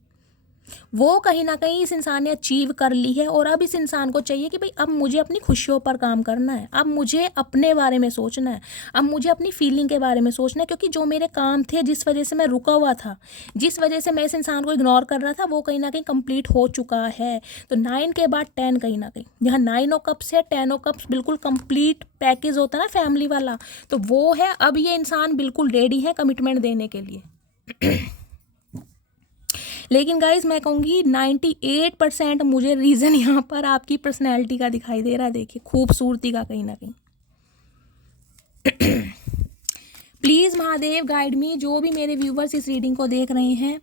वो कहीं ना कहीं इस इंसान ने अचीव कर ली है। और अब इस इंसान को चाहिए कि भाई अब मुझे अपनी खुशियों पर काम करना है, अब मुझे अपने बारे में सोचना है, अब मुझे अपनी फीलिंग के बारे में सोचना है। क्योंकि जो मेरे काम थे, जिस वजह से मैं रुका हुआ था, जिस वजह से मैं इस इंसान को इग्नोर कर रहा था, वो कहीं ना कहीं कंप्लीट हो चुका है। तो 9 के बाद 10 कहीं ना कहीं, यहाँ 9 ऑफ कप्स है, 10 ऑफ कप्स बिल्कुल कंप्लीट पैकेज होता है ना फैमिली वाला, तो वो है। अब ये इंसान बिल्कुल रेडी है कमिटमेंट देने के लिए। लेकिन गाइज मैं कहूँगी 98% मुझे रीज़न यहाँ पर आपकी पर्सनैलिटी का दिखाई दे रहा है, देखिए खूबसूरती का कहीं ना कहीं। Please Mahadev guide me. जो भी मेरे व्यूवर्स इस रीडिंग को देख रहे हैं,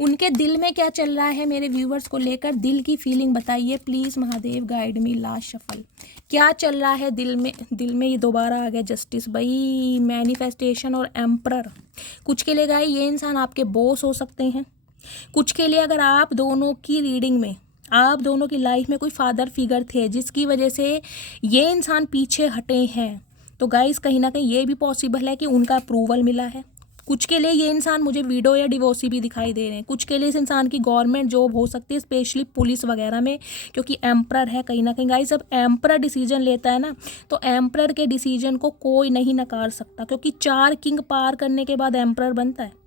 उनके दिल में क्या चल रहा है मेरे व्यूवर्स को लेकर, दिल की फीलिंग बताइए please Mahadev guide me. Last shuffle क्या चल रहा है दिल में? दिल में ये दोबारा आ गया जस्टिस भाई, मैनिफेस्टेशन और एम्परर। कुछ के लिए गाइस ये इंसान आपके बॉस हो सकते हैं, कुछ के लिए अगर आप दोनों की रीडिंग में, आप दोनों की लाइफ में कोई फादर फिगर थे जिसकी वजह से ये इंसान पीछे हटे हैं, तो गाइस कहीं ना कहीं ये भी पॉसिबल है कि उनका अप्रूवल मिला है। कुछ के लिए ये इंसान मुझे विडो या डिवोर्सी भी दिखाई दे रहे हैं। कुछ के लिए इस इंसान की गवर्नमेंट जॉब हो सकती है, स्पेशली पुलिस वगैरह में, क्योंकि एम्परर है कहीं ना कहीं। गाइस जब एम्परर डिसीजन लेता है ना, तो एम्परर के डिसीजन को कोई नहीं नकार सकता, क्योंकि 4 किंग पार करने के बाद एम्परर बनता है।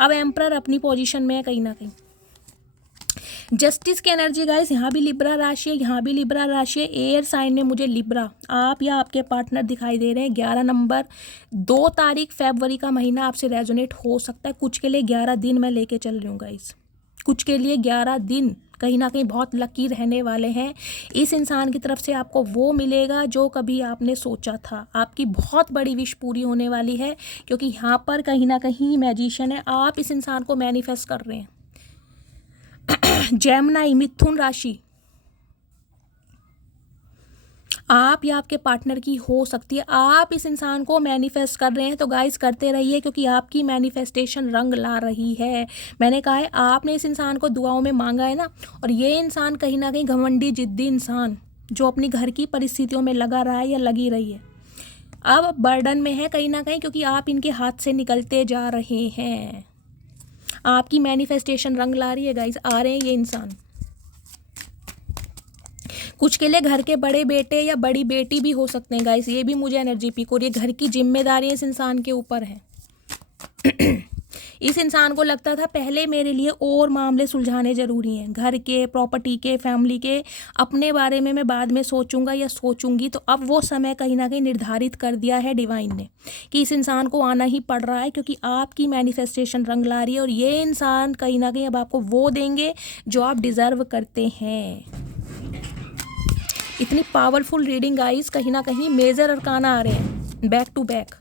अब एम्परर अपनी पोजीशन में है कहीं ना कहीं। जस्टिस की एनर्जी गाइस, यहाँ भी लिब्रा राशि है, यहाँ भी लिब्रा राशि है। एयर साइन में मुझे लिब्रा, आप या आपके पार्टनर दिखाई दे रहे हैं। 11 नंबर 2 तारीख फरवरी का महीना आपसे रेजोनेट हो सकता है। कुछ के लिए 11 दिन मैं लेके चल रही हूँ गाइस, कुछ के लिए 11 दिन कहीं ना कहीं बहुत लकी रहने वाले हैं। इस इंसान की तरफ से आपको वो मिलेगा जो कभी आपने सोचा था। आपकी बहुत बड़ी विश पूरी होने वाली है, क्योंकि यहाँ पर कहीं ना कहीं मैजिशियन है, आप इस इंसान को मैनिफेस्ट कर रहे हैं। जेमिनी, मिथुन राशि, आप या आपके पार्टनर की हो सकती है। आप इस इंसान को मैनिफेस्ट कर रहे हैं, तो गाइस करते रहिए, क्योंकि आपकी मैनिफेस्टेशन रंग ला रही है। मैंने कहा है आपने इस इंसान को दुआओं में मांगा है ना, और ये इंसान कहीं ना कहीं घमंडी जिद्दी इंसान जो अपनी घर की परिस्थितियों में लगा रहा है या लगी रही है, अब बर्डन में है कहीं ना कहीं, क्योंकि आप इनके हाथ से निकलते जा रहे हैं। आपकी मैनिफेस्टेशन रंग ला रही है गाइस। आ रहे हैं ये इंसान। कुछ के लिए घर के बड़े बेटे या बड़ी बेटी भी हो सकते हैं गाइस, ये भी मुझे एनर्जी पिक हो रही है। घर की जिम्मेदारी इस इंसान के ऊपर है। इस इंसान को लगता था पहले मेरे लिए और मामले सुलझाने ज़रूरी हैं, घर के, प्रॉपर्टी के, फैमिली के, अपने बारे में मैं बाद में सोचूंगा या सोचूंगी। तो अब वो समय कहीं ना कहीं निर्धारित कर दिया है डिवाइन ने कि इस इंसान को आना ही पड़ रहा है, क्योंकि आपकी मैनिफेस्टेशन रंग ला रही है, और ये इंसान कहीं ना कहीं अब आपको वो देंगे जो आप डिज़र्व करते हैं। इतनी पावरफुल रीडिंग गाइस, कहीं ना कहीं मेजर अरकाना आ रहे हैं बैक टू बैक।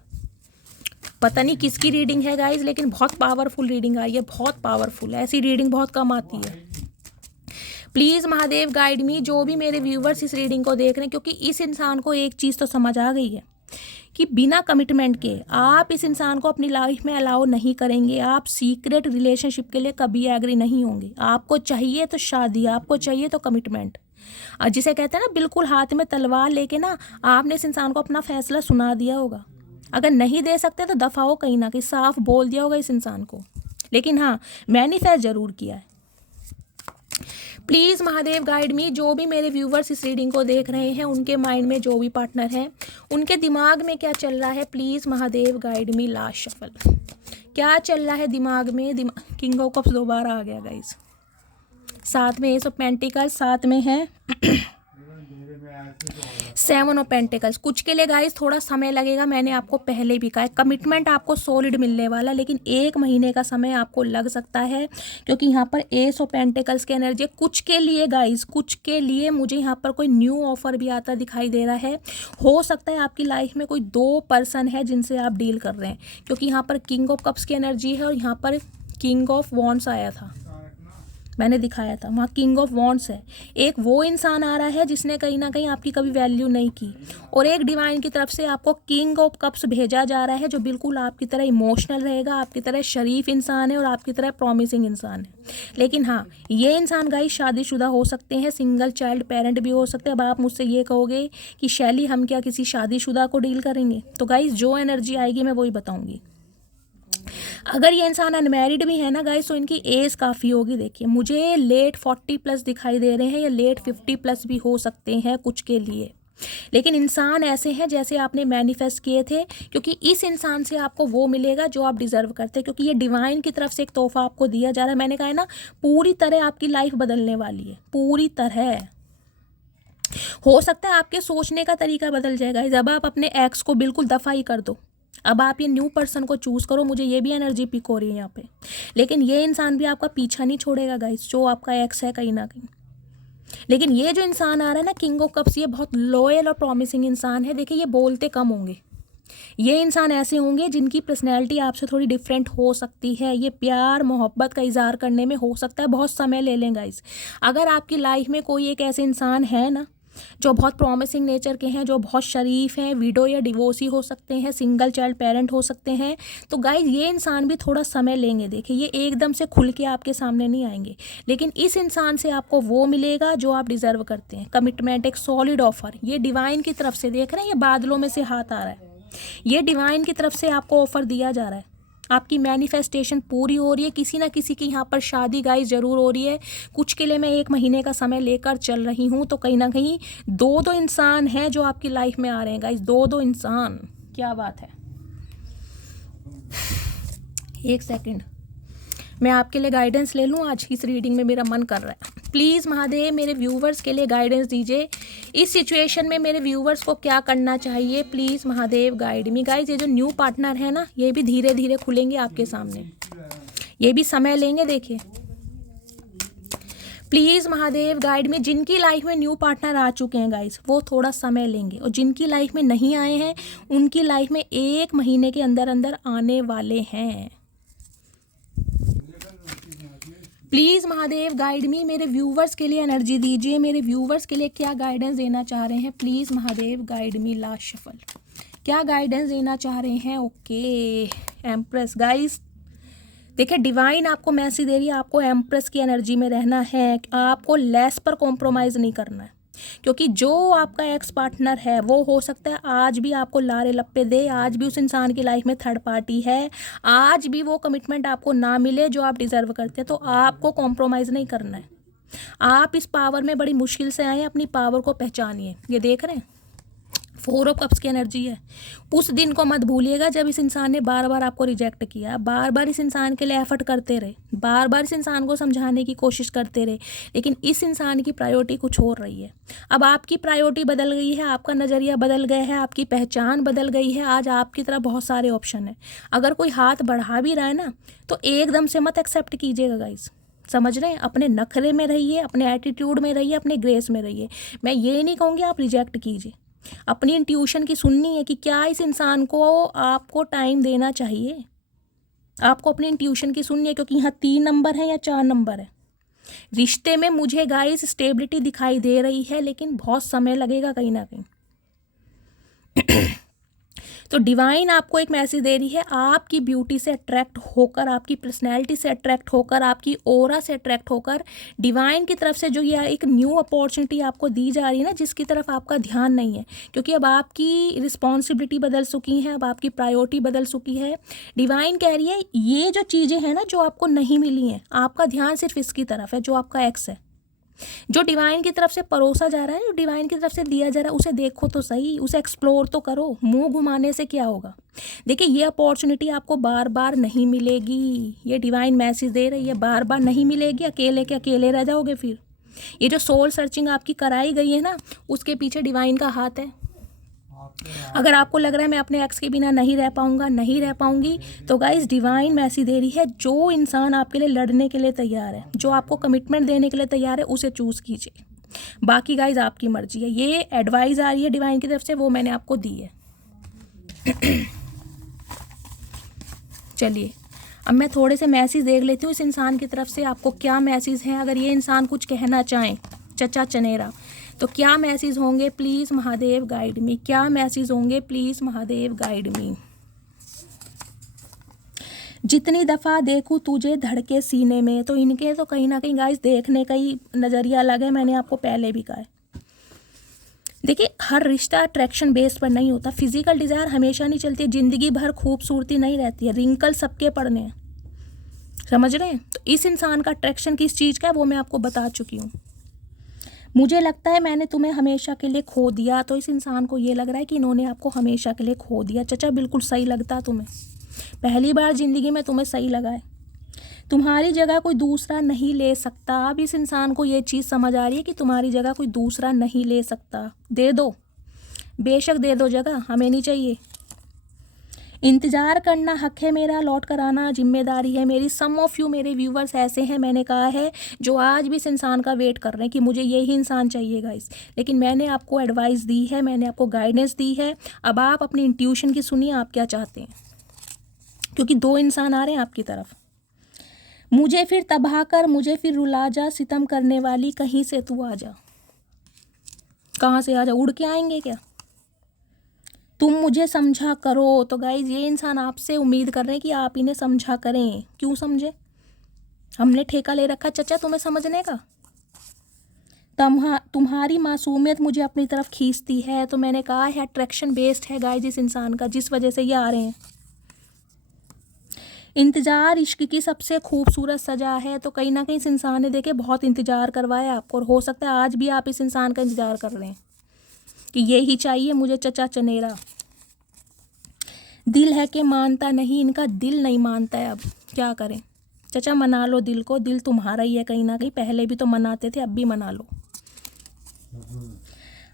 पता नहीं किसकी रीडिंग है गाइस, लेकिन बहुत पावरफुल रीडिंग आ रही है, बहुत पावरफुल। ऐसी रीडिंग बहुत कम आती है। प्लीज़ महादेव गाइड मी, जो भी मेरे व्यूवर्स इस रीडिंग को देख रहे हैं, क्योंकि इस इंसान को एक चीज़ तो समझ आ गई है कि बिना कमिटमेंट के आप इस इंसान को अपनी लाइफ में अलाउ नहीं करेंगे। आप सीक्रेट रिलेशनशिप के लिए कभी एग्री नहीं होंगे। आपको चाहिए तो शादी, आपको चाहिए तो कमिटमेंट। और जिसे कहते हैं ना, बिल्कुल हाथ में तलवार लेके ना आपने इस इंसान को अपना फैसला सुना दिया होगा। अगर नहीं दे सकते तो दफ़ा हो, कहीं ना कहीं साफ बोल दिया होगा इस इंसान को, लेकिन हाँ मैनिफेस्ट जरूर किया है। प्लीज़ महादेव गाइड मी, जो भी मेरे व्यूवर्स इस रीडिंग को देख रहे हैं, उनके माइंड में जो भी पार्टनर हैं, उनके दिमाग में क्या चल रहा है, please Mahadev guide me. Last shuffle, क्या चल रहा है दिमाग में? किंग ऑफ कप्स दोबारा आ गया गाइज, साथ में एस ऑफ पेंटिकल्स, साथ में है सेवन ऑफ पेंटिकल्स। कुछ के लिए गाइस थोड़ा समय लगेगा, मैंने आपको पहले भी कहा है। कमिटमेंट आपको सॉलिड मिलने वाला, लेकिन 1 महीने का समय आपको लग सकता है, क्योंकि यहाँ पर एस ऑफ पेंटिकल्स की एनर्जी। कुछ के लिए गाइस, कुछ के लिए मुझे यहाँ पर कोई न्यू ऑफर भी आता दिखाई दे रहा है। हो सकता है आपकी लाइफ में कोई 2 पर्सन है जिनसे आप डील कर रहे हैं, क्योंकि यहाँ पर किंग ऑफ कप्स की एनर्जी है और यहाँ पर किंग ऑफ वॉन्ड्स आया था, मैंने दिखाया था, वहाँ किंग ऑफ वॉन्ड्स है। एक वो इंसान आ रहा है जिसने कहीं ना कहीं आपकी कभी वैल्यू नहीं की, और एक डिवाइन की तरफ से आपको किंग ऑफ कप्स भेजा जा रहा है, जो बिल्कुल आपकी तरह इमोशनल रहेगा, आपकी तरह शरीफ इंसान है और आपकी तरह प्रॉमिसिंग इंसान है। लेकिन हाँ, ये इंसान गाइस शादीशुदा हो सकते हैं, सिंगल चाइल्ड पेरेंट भी हो सकते हैं। अब आप मुझसे ये कहोगे कि शैली हम क्या किसी शादीशुदा को डील करेंगे, तो गाइस जो एनर्जी आएगी मैं वही बताऊँगी। अगर ये इंसान अनमैरिड भी है ना गाइस, तो इनकी एज काफ़ी होगी। देखिए मुझे लेट 40+ दिखाई दे रहे हैं, या लेट 50+ भी हो सकते हैं कुछ के लिए, लेकिन इंसान ऐसे हैं जैसे आपने मैनिफेस्ट किए थे, क्योंकि इस इंसान से आपको वो मिलेगा जो आप डिज़र्व करते हैं, क्योंकि ये डिवाइन की तरफ से एक तोहफा आपको दिया जा रहा है। मैंने कहा है ना, पूरी तरह आपकी लाइफ बदलने वाली है, पूरी तरह। हो सकता है आपके सोचने का तरीका बदल जाएगा जब आप अपने एक्स को बिल्कुल दफ़ा ही कर दो। अब आप ये न्यू पर्सन को चूज़ करो, मुझे ये भी एनर्जी पिक हो रही है यहाँ पे। लेकिन ये इंसान भी आपका पीछा नहीं छोड़ेगा गाइस, जो आपका एक्स है कहीं ना कहीं। लेकिन ये जो इंसान आ रहा है ना, किंग ऑफ कप्स, ये बहुत लॉयल और प्रॉमिसिंग इंसान है। देखिए ये बोलते कम होंगे, ये इंसान ऐसे होंगे जिनकी पर्सनैलिटी आपसे थोड़ी डिफरेंट हो सकती है। ये प्यार मोहब्बत का इजहार करने में हो सकता है बहुत समय ले लें गाइस। अगर आपकी लाइफ में कोई एक ऐसे इंसान है ना जो बहुत प्रॉमिसिंग नेचर के हैं, जो बहुत शरीफ हैं, विडो या डिवोर्सी हो सकते हैं, सिंगल चाइल्ड पेरेंट हो सकते हैं, तो गाइस ये इंसान भी थोड़ा समय लेंगे। देखिए ये एकदम से खुल के आपके सामने नहीं आएंगे, लेकिन इस इंसान से आपको वो मिलेगा जो आप डिज़र्व करते हैं। कमिटमेंट, एक सॉलिड ऑफर, ये डिवाइन की तरफ से देख रहे हैं, ये बादलों में से हाथ आ रहा है, ये डिवाइन की तरफ से आपको ऑफर दिया जा रहा है। आपकी मैनिफेस्टेशन पूरी हो रही है। किसी ना किसी की यहाँ पर शादी गाइस ज़रूर हो रही है। कुछ के लिए मैं 1 महीने का समय लेकर चल रही हूँ, तो कहीं ना कहीं 2 इंसान हैं जो आपकी लाइफ में आ रहे हैं गाइस, 2 इंसान। क्या बात है। 1 सेकंड, मैं आपके लिए गाइडेंस ले लूँ। आज की इस रीडिंग में मेरा मन कर रहा है। प्लीज़ महादेव मेरे व्यूवर्स के लिए गाइडेंस दीजिए। इस सिचुएशन में मेरे व्यूवर्स को क्या करना चाहिए, please Mahadev guide me. Guys ये जो न्यू पार्टनर है ना, ये भी धीरे धीरे खुलेंगे आपके सामने, ये भी समय लेंगे। देखिए प्लीज़ महादेव गाइड में, जिनकी लाइफ में न्यू पार्टनर आ चुके हैं गाइस वो थोड़ा समय लेंगे, और जिनकी लाइफ में नहीं आए हैं उनकी लाइफ में 1 महीने के अंदर अंदर आने वाले हैं। प्लीज़ महादेव गाइड मी, मेरे व्यूवर्स के लिए एनर्जी दीजिए, मेरे व्यूवर्स के लिए क्या गाइडेंस देना चाह रहे हैं। Please Mahadev guide me, last shuffle क्या गाइडेंस देना चाह रहे हैं। ओके एम्प्रेस गाइस, देखिए डिवाइन आपको मैसेज दे रही है, आपको एम्प्रेस की एनर्जी में रहना है, आपको लेस पर कॉम्प्रोमाइज़ नहीं करना है, क्योंकि जो आपका एक्स पार्टनर है वो हो सकता है आज भी आपको लारे लप्पे दे, आज भी उस इंसान की लाइफ में थर्ड पार्टी है, आज भी वो कमिटमेंट आपको ना मिले जो आप डिज़र्व करते हैं। तो आपको कॉम्प्रोमाइज़ नहीं करना है। आप इस पावर में बड़ी मुश्किल से आए हैं, अपनी पावर को पहचानिए। ये देख रहे हैं 4 ऑफ कप्स की एनर्जी है। उस दिन को मत भूलिएगा जब इस इंसान ने बार बार आपको रिजेक्ट किया, बार बार इस इंसान के लिए एफर्ट करते रहे, बार बार इस इंसान को समझाने की कोशिश करते रहे, लेकिन इस इंसान की प्रायोरिटी कुछ और रही है। अब आपकी प्रायोरिटी बदल गई है, आपका नज़रिया बदल गया है, आपकी पहचान बदल गई है। आज आपकी तरफ बहुत सारे ऑप्शन हैं। अगर कोई हाथ बढ़ा भी रहा है ना तो एकदम से मत एक्सेप्ट कीजिएगा गाइस, समझ रहे हैं। अपने नखरे में रहिए, अपने एटीट्यूड में रहिए, अपने ग्रेस में रहिए। मैं ये नहीं कहूँगी आप रिजेक्ट कीजिए, अपनी इंट्यूशन की सुननी है कि क्या इस इंसान को आपको टाइम देना चाहिए। आपको अपनी इंट्यूशन की सुननी है, क्योंकि यहाँ 3 नंबर है या 4 नंबर है। रिश्ते में मुझे गाइस स्टेबिलिटी दिखाई दे रही है, लेकिन बहुत समय लगेगा कहीं ना कहीं। तो डिवाइन आपको एक मैसेज दे रही है, आपकी ब्यूटी से अट्रैक्ट होकर, आपकी पर्सनैलिटी से अट्रैक्ट होकर, आपकी ऑरा से अट्रैक्ट होकर डिवाइन की तरफ से जो ये एक न्यू अपॉर्चुनिटी आपको दी जा रही है ना, जिसकी तरफ आपका ध्यान नहीं है, क्योंकि अब आपकी रिस्पॉन्सिबिलिटी बदल चुकी है, अब आपकी प्रायोरिटी बदल चुकी है। डिवाइन कह रही है ये जो चीज़ें हैं ना जो आपको नहीं मिली हैं, आपका ध्यान सिर्फ इसकी तरफ है, जो आपका एक्स है, जो डिवाइन की तरफ से परोसा जा रहा है, जो डिवाइन की तरफ से दिया जा रहा है, उसे देखो तो सही, उसे एक्सप्लोर तो करो। मुंह घुमाने से क्या होगा। देखिए ये अपॉर्चुनिटी आपको बार बार नहीं मिलेगी, ये डिवाइन मैसेज दे रही है, बार बार नहीं मिलेगी। अकेले के अकेले रह जाओगे फिर। ये जो सोल सर्चिंग आपकी कराई गई है ना, उसके पीछे डिवाइन का हाथ है। अगर आपको लग रहा है मैं अपने एक्स के बिना नहीं रह पाऊंगा, नहीं रह पाऊंगी, तो गाइस डिवाइन मैसेज दे रही है, जो इंसान आपके लिए लड़ने के लिए तैयार है, जो आपको कमिटमेंट देने के लिए तैयार है, उसे चूज़ कीजिए। बाकी गाइस आपकी मर्जी है। ये एडवाइस आ रही है डिवाइन की तरफ से, वो मैंने आपको दी है। चलिए अब मैं थोड़े से मैसेज देख लेती हूँ इस इंसान की तरफ से, आपको क्या मैसेज हैं। अगर ये इंसान कुछ कहना चाहें, चचा चनेरा, तो क्या मैसेज होंगे। प्लीज़ महादेव गाइड मी, क्या मैसेज होंगे। Please Mahadev guide me. जितनी दफ़ा देखूँ तुझे धड़के सीने में, तो इनके तो कहीं ना कहीं गाइस देखने का ही नज़रिया अलग है। मैंने आपको पहले भी कहा है, देखिए हर रिश्ता अट्रैक्शन बेस पर नहीं होता, फिजिकल डिज़ायर हमेशा नहीं चलती है, ज़िंदगी भर खूबसूरती नहीं रहती है, रिंकल सबके पड़ने हैं, समझ रहे हैं। तो इस इंसान का अट्रैक्शन किस चीज़ का है वो मैं आपको बता चुकी हूँ। मुझे लगता है मैंने तुम्हें हमेशा के लिए खो दिया, तो इस इंसान को ये लग रहा है कि इन्होंने आपको हमेशा के लिए खो दिया। चचा बिल्कुल सही लगता तुम्हें, पहली बार ज़िंदगी में तुम्हें सही लगा है, तुम्हारी जगह कोई दूसरा नहीं ले सकता। अब इस इंसान को ये चीज़ समझ आ रही है कि तुम्हारी जगह कोई दूसरा नहीं ले सकता। दे दो, बेशक दे दो जगह, हमें नहीं चाहिए। इंतज़ार करना हक है मेरा, लौट कर आना जिम्मेदारी है मेरी। सम ऑफ यू मेरे व्यूवर्स ऐसे हैं, मैंने कहा है, जो आज भी इस इंसान का वेट कर रहे हैं कि मुझे यही इंसान चाहिए गाइस। लेकिन मैंने आपको एडवाइस दी है, मैंने आपको गाइडेंस दी है, अब आप अपनी इंट्यूशन की सुनिए, आप क्या चाहते हैं, क्योंकि 2 इंसान आ रहे हैं आपकी तरफ। मुझे फिर तबाह कर, मुझे फिर रुला जा, सितम करने वाली कहीं से तू आ जा। कहाँ से आ जा, उड़ के आएंगे क्या। तुम मुझे समझा करो, तो गाइज ये इंसान आपसे उम्मीद कर रहे हैं कि आप इन्हें समझा करें। क्यों समझे, हमने ठेका ले रखा चचा तुम्हें समझने का। तुम्हारी मासूमियत मुझे अपनी तरफ खींचती है, तो मैंने कहा है अट्रैक्शन बेस्ड है गाइज इस इंसान का, जिस वजह से ये आ रहे हैं। इंतज़ार इश्क की सबसे खूबसूरत सजा है, तो कहीं ना कहीं इस इंसान ने देखे बहुत इंतज़ार करवाया आपको, और हो सकता है आज भी आप इस इंसान का इंतज़ार कर रहे हैं कि ये ही चाहिए मुझे चचा चनेरा। दिल है कि मानता नहीं, इनका दिल नहीं मानता है, अब क्या करें। चचा मना लो दिल को, दिल तुम्हारा ही है कहीं ना कहीं, पहले भी तो मनाते थे, अब भी मना लो।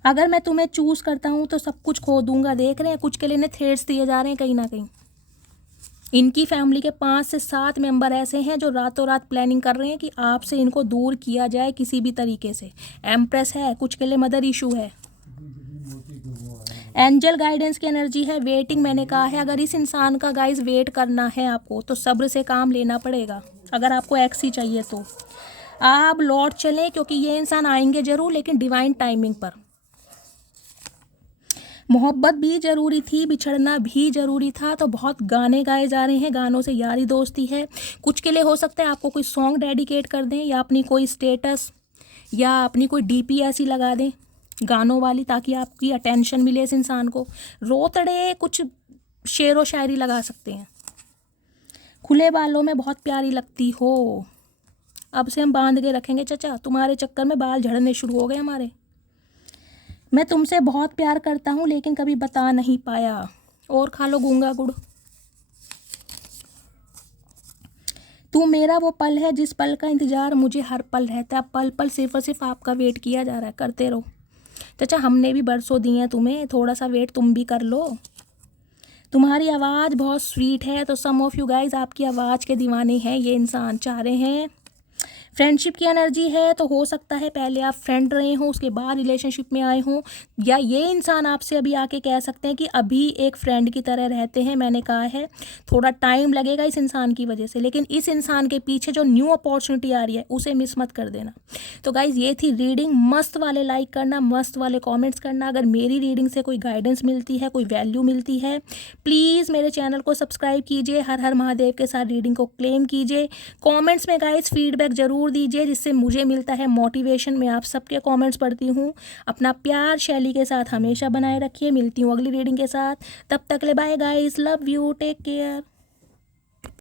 अगर मैं तुम्हें चूज़ करता हूँ तो सब कुछ खो दूंगा। देख रहे हैं कुछ के लिए इन्हें थ्रेड्स दिए जा रहे हैं कहीं ना कहीं। इनकी फैमिली के 5 से 7 मेंबर ऐसे हैं जो रातों रात प्लानिंग कर रहे हैं कि आपसे इनको दूर किया जाए किसी भी तरीके से। एम्प्रेस है, कुछ के लिए मदर इशू है। एंजल गाइडेंस की एनर्जी है, वेटिंग मैंने कहा है। अगर इस इंसान का गाइज वेट करना है आपको तो सब्र से काम लेना पड़ेगा। अगर आपको एक्स ही चाहिए तो आप लौट चलें, क्योंकि ये इंसान आएंगे ज़रूर लेकिन डिवाइन टाइमिंग पर। मोहब्बत भी ज़रूरी थी, बिछड़ना भी ज़रूरी था, तो बहुत गाने गाए जा रहे हैं, गानों से यारी दोस्ती है। कुछ के लिए हो सकता है आपको कोई सॉन्ग डेडिकेट कर दें, या अपनी कोई स्टेटस या अपनी कोई डीपी ऐसी लगा दें गानों वाली, ताकि आपकी अटेंशन मिले इस इंसान को। रोतड़े कुछ शेर व शायरी लगा सकते हैं। खुले बालों में बहुत प्यारी लगती हो, अब से हम बांध के रखेंगे चचा, तुम्हारे चक्कर में बाल झड़ने शुरू हो गए हमारे। मैं तुमसे बहुत प्यार करता हूँ लेकिन कभी बता नहीं पाया। और खा लो गूंगा गुड़। तू मेरा वो पल है जिस पल का इंतज़ार मुझे हर पल रहता है। पल पल सिर्फ और सिर्फ आपका वेट किया जा रहा है, करते रहो चाचा। हमने भी बरसों दिए हैं तुम्हें, थोड़ा सा वेट तुम भी कर लो। तुम्हारी आवाज़ बहुत स्वीट है, तो सम ऑफ यू गाइज आपकी आवाज़ के दीवाने हैं। ये इंसान चाह रहे हैं फ्रेंडशिप की एनर्जी है, तो हो सकता है पहले आप फ्रेंड रहे हों, उसके बाद रिलेशनशिप में आए हों, या ये इंसान आपसे अभी आके कह सकते हैं कि अभी एक फ्रेंड की तरह रहते हैं। मैंने कहा है थोड़ा टाइम लगेगा इस इंसान की वजह से, लेकिन इस इंसान के पीछे जो न्यू अपॉर्चुनिटी आ रही है उसे मिस मत कर देना। तो गाइज ये थी रीडिंग। मस्त वाले लाइक करना, मस्त वाले कॉमेंट्स करना। अगर मेरी रीडिंग से कोई गाइडेंस मिलती है, कोई वैल्यू मिलती है, प्लीज़ मेरे चैनल को सब्सक्राइब कीजिए। हर हर महादेव के साथ रीडिंग को क्लेम कीजिए। कॉमेंट्स में गाइज फीडबैक ज़रूर दीजिए, जिससे मुझे मिलता है मोटिवेशन। मैं आप सबके कमेंट्स पढ़ती हूँ। अपना प्यार शैली के साथ हमेशा बनाए रखिए। मिलती हूँ अगली रीडिंग के साथ, तब तक ले bye guys, love you, take care.